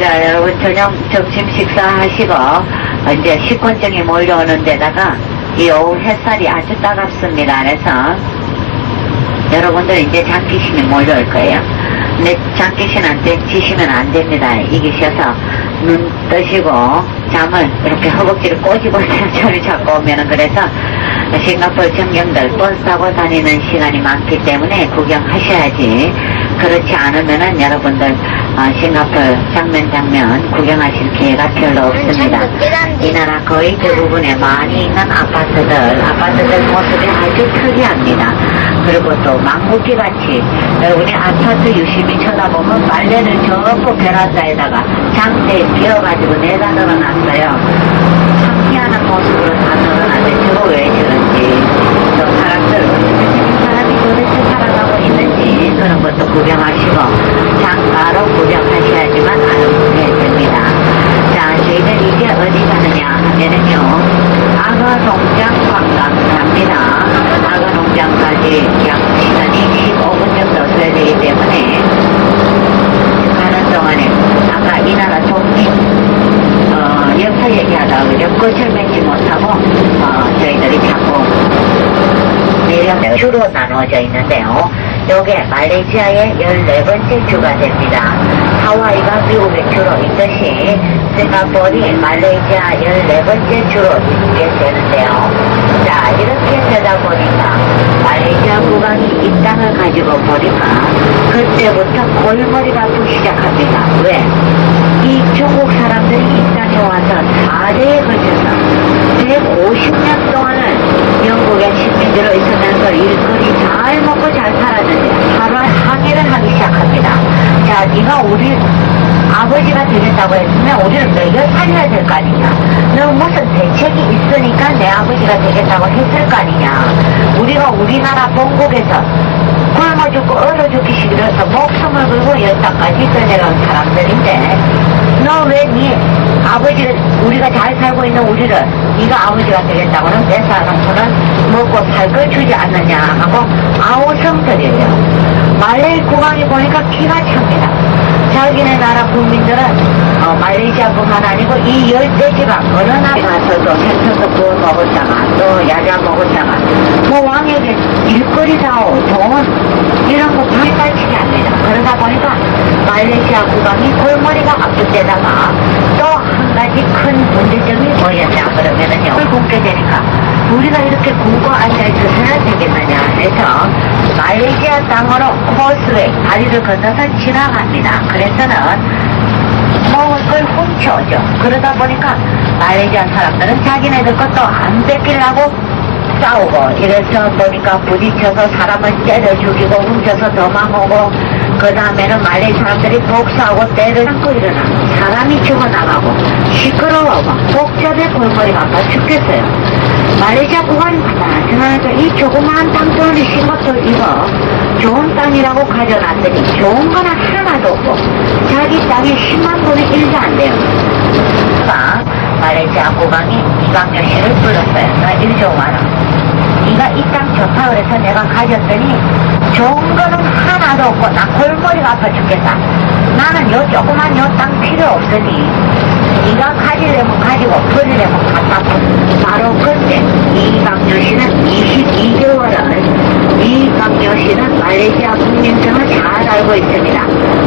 자, 여러분 저녁 점심 식사하시고 이제 식곤증이 몰려오는 데다가 이 오후 햇살이 아주 따갑습니다. 그래서 여러분들 이제 장기신이 몰려올 거예요. 근데 장기신한테 지시면 안 됩니다. 이기셔서 눈 뜨시고 잠을 이렇게 허벅지를 꼬집어서 저를 잡고 오면은 그래서 싱가포르 전경들 버스 타고 다니는 시간이 많기 때문에 구경하셔야지. 그렇지 않으면은 여러분들 싱가포르 장면 구경하실 기회가 별로 없습니다. 이 나라 거의 대부분에 많이 있는 아파트들 모습이 아주 특이합니다. 그리고 또 망국기 같이 여러분이 아파트 유심히 쳐다보면 빨래를 전부 베란다에다가 장대에 끼워가지고 내다 널어놨어요. 참 희한한 모습으로 다 널어놨는데 저거 왜 저런지 또 사람들 사람이 도대체 살아가고 있는지 그런 것도 구경하시고 장가로 구경하셔야지만 알게 됩니다. 자, 저희는 이제 어디 가느냐 하면은요, 악어농장 관광을 합니다. 악어농장까지 약 시간이 15분 정도 써야 되기 때문에 가는 동안에 아까 이 나라 종립 역사 얘기하다가 그저 끝을 맺지 못하고 저희들이 자꾸 내려면 주로 나누어져 있는데요. 요게 말레이시아의 14번째 주가 됩니다. 하와이가 미국의 주로 있듯이 싱가포르이 말레이시아 14번째 주로 있게 되는데요. 자, 이렇게 되다 보니까 말레이시아 국왕이 이 땅을 가지고 보니까 그때부터 골머리가 아프기 시작합니다. 왜? 이 중국 사람들이 이 땅에 와서 4대에 걸쳐서 150년 동안을 영국의 식민지로 있으면서 일거리 잘 먹고 잘 살았는데 항해를 하기 시작합니다. 자, 네가 우리 아버지가 되겠다고 했으면 우리를 먹여 살려야 될 거 아니냐. 너 무슨 대책이 있으니까 내 아버지가 되겠다고 했을 거 아니냐. 우리가 우리나라 본국에서 굶어 죽고 얼어 죽기 싫어서 목숨을 걸고 이 땅까지 끌려간 사람들인데 너 왜 네 아버지를 우리가 잘 살고 있는 우리를 네가 아버지가 되겠다고는 내 사람들은 먹고 살 걸 주지 않느냐 하고 아우성들이에요. 말레이 국왕이 보니까 기가 찹니다. 자기네 나라 국민들은 말레이시아뿐만 아니고 이 열대지방 어느 나라 가서도 생선도 구워 먹었다가 또 야자 먹었다가 뭐 왕에게 일거리 사오 돈 이런 거 불발치게 합니다. 그러다 보니까 말레이시아 국왕이 골머리가 아플 때다가 또 한 가지 큰 문제점이 뭐였냐 그러면은요, 물 굶게 되니까 우리가 이렇게 굶고 앉아있어서는 되겠느냐 해서 말레이시아 땅으로 코스웨이 다리를 건너서 지나갑니다. 그래서는 먹을 걸 훔쳐오죠. 그러다 보니까 말레이시아 사람들은 자기네들 것도 안 뺏기려고 싸우고 이래서 보니까 부딪혀서 사람을 때려 죽이고 훔쳐서 도망오고 그 다음에는 말레이 사람들이 복수하고 때를 안고 일어나 사람이 죽어나가고 시끄러워 복잡해 골머리가 아파 죽겠어요. 말레이시아 국왕이 그나저나 이 조그마한 땅들이 싱가포르 이거 좋은 땅이라고 가져놨더니 좋은 거는 하나도 없고 자기 땅에 10만 돈이 1도 안 돼요. 말레이시아 국왕이 이광열 씨를 불렀어요. 나 1조 와라. 네가 이 땅 좋다 그래서 내가 가졌더니 좋은 거는 하나도 없고 나 골머리가 아파 죽겠다. 나는 요 조그만 요 땅 필요 없으니 네가 가지려면 가지고 버리려면 갖다 바로 그때 이광열 씨는 22개월을 이광열 씨는 말레이시아 국민성을 잘 알고 있습니다.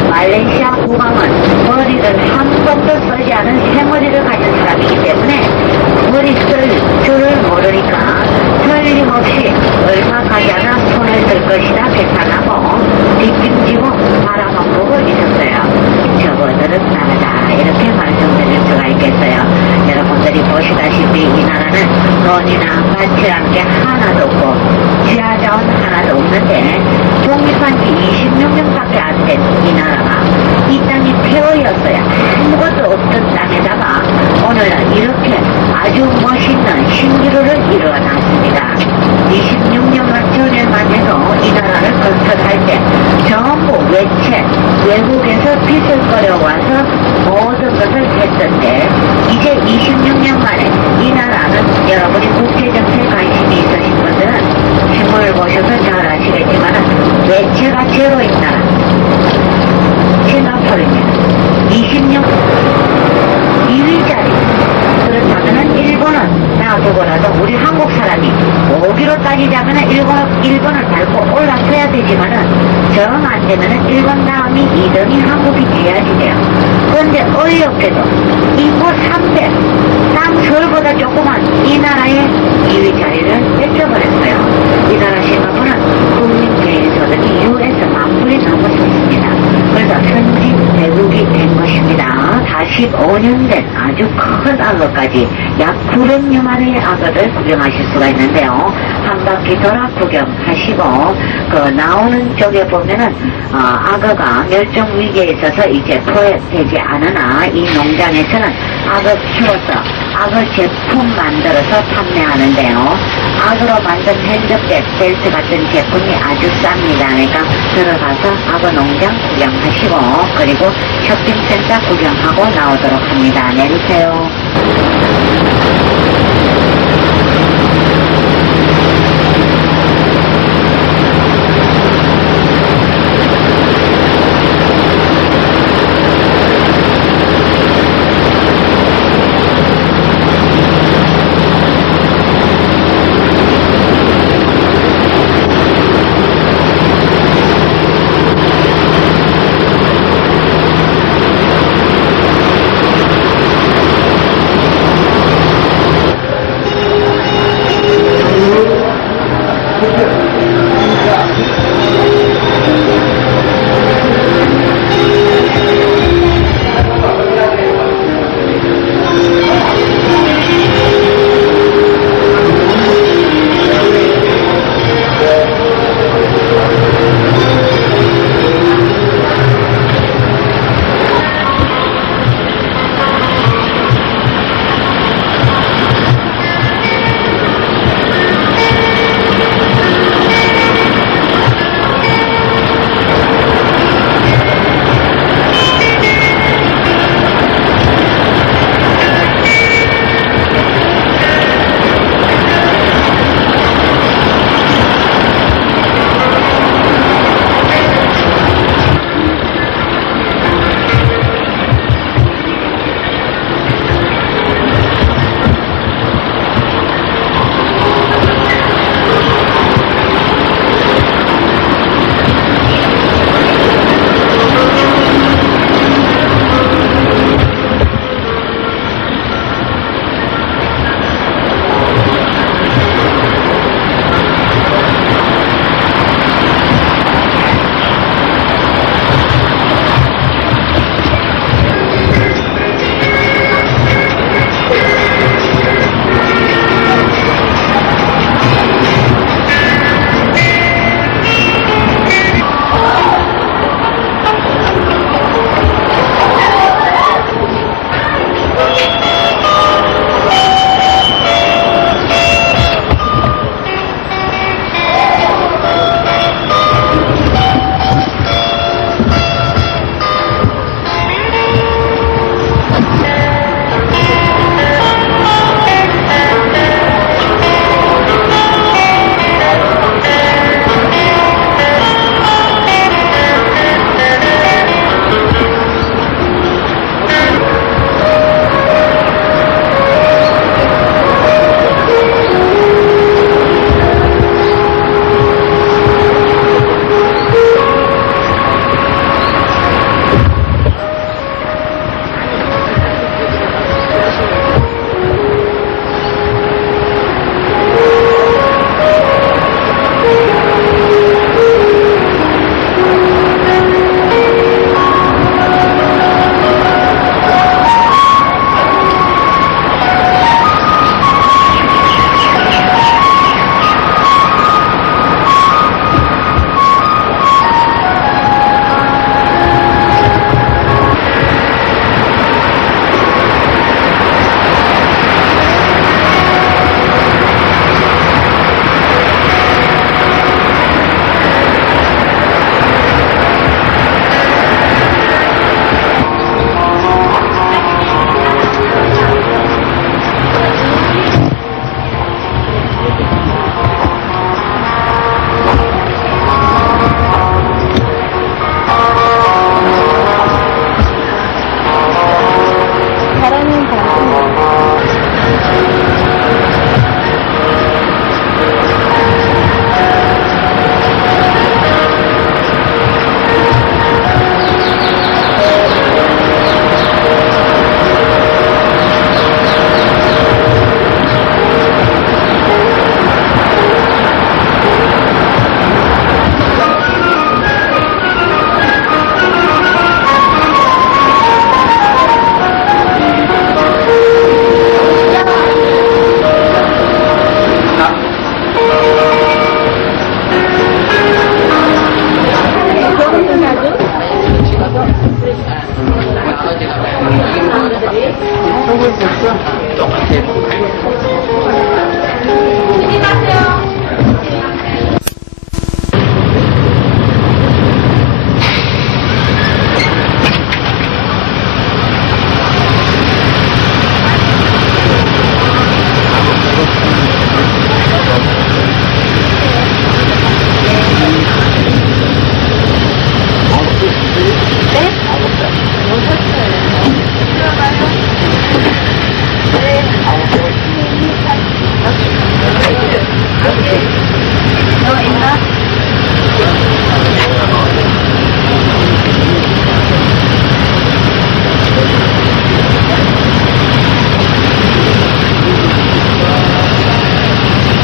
말레이시아 국왕은 머리를 한 번도 쓰지 않은 새머리를 가진 사람이기 때문에 머리 쓸 줄을 모르니까 틀림없이 얼마 가지 않아 손을 들고 것이다 계산하고 뒷짐지고 말아먹고 있었어요. 저거들은 나라다 이렇게 말씀드릴 수가 있겠어요. 여러분들이 보시다시피 이 나라는 돈이나 발치란 게 하나도 없고 지하자원 하나도 없는데 독립한 지 26년밖에 안 된 이 나라가 이 땅이 폐허였어요. 아무것도 없던 땅에다가 오늘은 이렇게 아주 멋있는 신기루를 이루어놨습니다. 26년 전에만 해도 이 나라를 건설할 때 전부 외국에서 빚을 끌어와서 모든 것을 했던데 이제 26년 만에 이 나라는 여러분이 국제정세에 관심이 있으신 분들은 신문을 보셔서 잘 아시겠지만 외채가 제로인 나라 싱가포르입니다. 20년 2위 자리. 그렇다면 일본은 놔두고라도 우리 한국 사람이 5기로 따지자면 일본을 밟고 올라서야 되지만은 정 안 되면은 일본 다음이 2등이 한국이 돼야지 돼요. 그런데 어이없게도 인구 3배, 땅 서울보다 조그만 이 나라의 2위 자리를 뺏겨버렸어요. 이 나라 싱가포르는 국민 개인소득이 US 만불이 넘어섰습니다. 그래서 선진 대국이 된 것입니다. 45년 된 아주 큰 악어까지 약 900여마리의 악어를 구경하실 수가 있는데요. 한 바퀴 돌아 구경하시고 그 나오는 쪽에 보면은 악어가 멸종 위기에 있어서 이제 포획되지 않으나 이 농장에서는 악어 키워서 악어 제품 만들어서 판매하는데요. 악어로 만든 핸드백, 벨트 같은 제품이 아주 쌉니다. 그러니까 들어가서 악어 농장 구경하시고 그리고 쇼핑센터 구경하고 나오도록 합니다. 내리세요.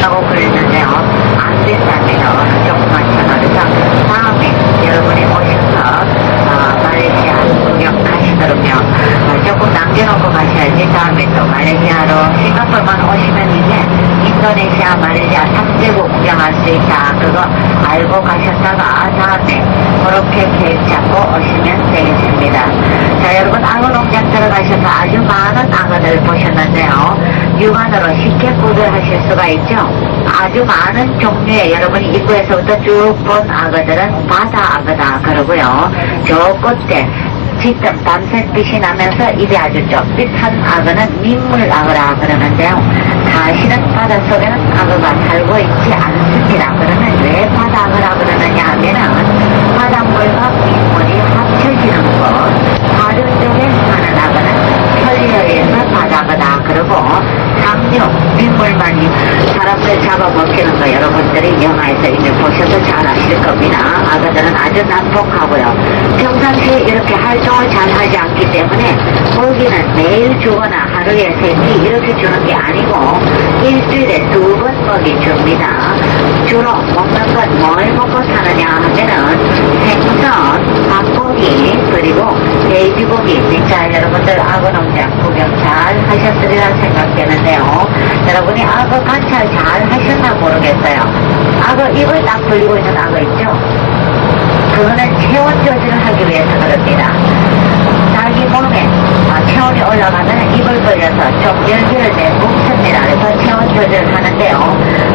라고 그랬는데요. 안 된다면 조금만 전화해서 다음에 여러분이 오셔서 말레이시아 구경하시도록요. 조금 남겨놓고 가셔야지 다음에 또 말레이시아로 싱가포르만 오시면 이제 인도네시아, 말레이시아 3개국 구경할 수 있다. 그거 알고 가셨다가 다음에 그렇게 계획 잡고 오시면 되겠습니다. 자, 여러분 악어 농장 들어가셔서 아주 많은 악어들 보셨는데요. 육안으로 쉽게 구별하실 수가 있죠. 아주 많은 종류의 여러분이 입구에서부터 쭉 본 악어들은 바다 악어다 그러고요. 저 끝에 짙은 밤색빛이 나면서 입이 아주 쩍빛한 악어는 민물 악어라 그러는데요. 사실은 바닷속에는 악어가 살고 있지 않습니다. 그러면 왜 바다 악어라 그러느냐 하면은 바닷물과 민물이 합쳐지는 것, 다른 쪽에 사는 악어는 편리해서 바다악어다 그러고 상류 민물만이 사람들 잡아먹히는 거 여러분들이 영화에서 이미 보셔서 잘 아실 겁니다. 악어들은 아주 난폭하고요. 평상시에 이렇게 활동을 잘 하지 않기 때문에 먹이는 매일 주거나 하루에 3끼 이렇게 주는 게 아니고 일주일에 2번 먹이 줍니다. 주로 먹는 건 뭘 먹고 사느냐 하면은 생선, 밥고기 그리고 돼지고기. 자, 여러분들 악어 농장 구경 잘 하셨으리라 생각되는데요. 여러분이 악어 관찰 잘 하셨나 모르겠어요. 악어 입을 딱 벌리고 있는 악어 있죠? 그거는 체온 조절을 하기 위해서 그럽니다. 자기 몸에 체온이 올라가면 입을 벌려서 좀 열기를 내뿜습니다. 그래서 체온 조절을 하는데요.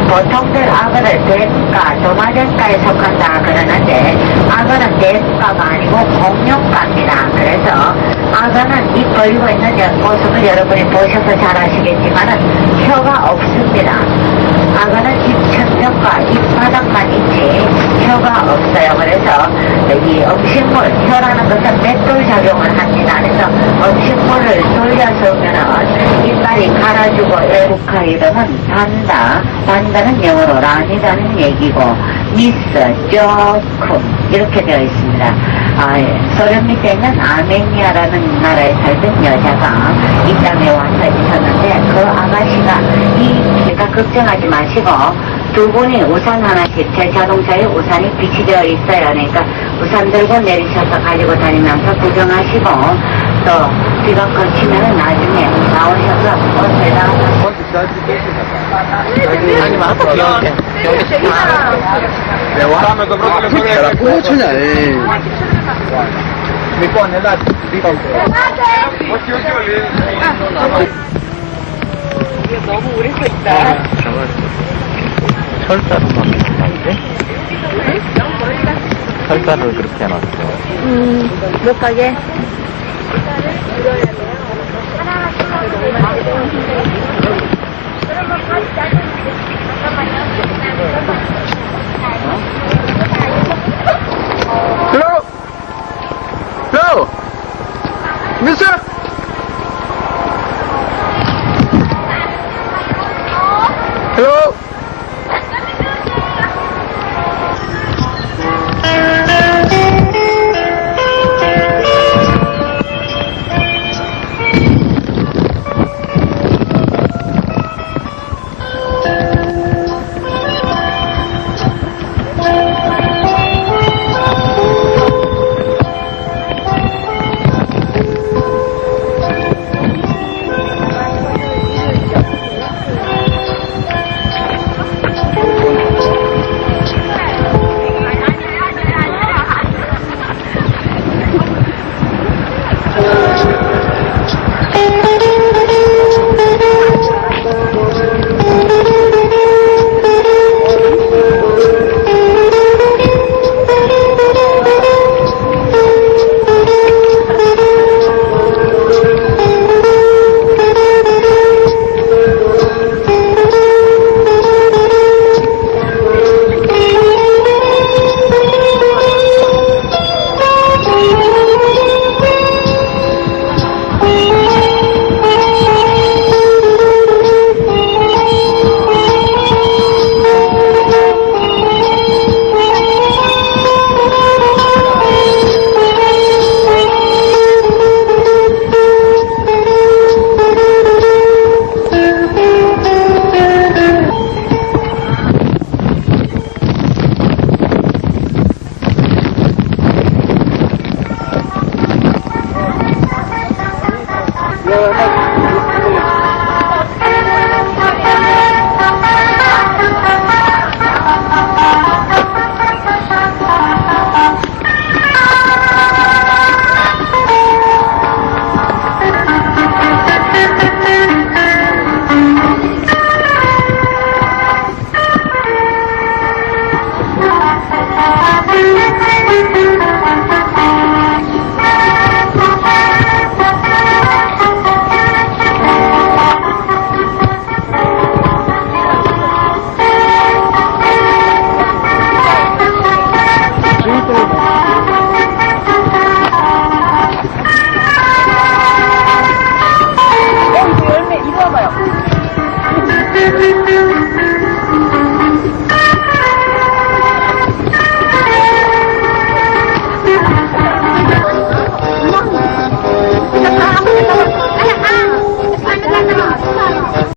보통들 악어를 대가, 도마대가에 속한다 그러는데 악어는 대가가 아니고 공룡가입니다. 그래서 악어는 입 벌리고 있는 모습을 여러분이 보셔서 잘 아시겠지만은 혀가 없습니다. 악어는 입 천장과 입 바닥만 있지 혀가 없어요. 그래서 이 음식물, 혀라는 것은 맷돌 작용을 합니다. 그래서 음식물을 돌려서면은 이빨이 갈아주고 에루카 이름은 단다. 단다는 영어로 란이라는 얘기고 미스, 조금 이렇게 되어 있습니다. 소련 밑에 있는 아메니아라는 나라에 살던 여자가 이 땅에 와서 있었는데 그 아가씨가 그러니까 걱정하지 마시고 두 분이 우산 하나씩 제 자동차에 우산이 비치되어 있어요. 그러니까 우산 들고 내리셔서 가지고 다니면서 구경하시고 또 비가 그치면 나중에 나오셔서 옷에다 아니, ma proprio come ce l'hai? Mi può ne dare 너무 오래 서 있다. 철자로만 해놨는데? 철자를 그렇게 해놨어. 못 가게. Hello? Hello? Mister? Hello? Yeah,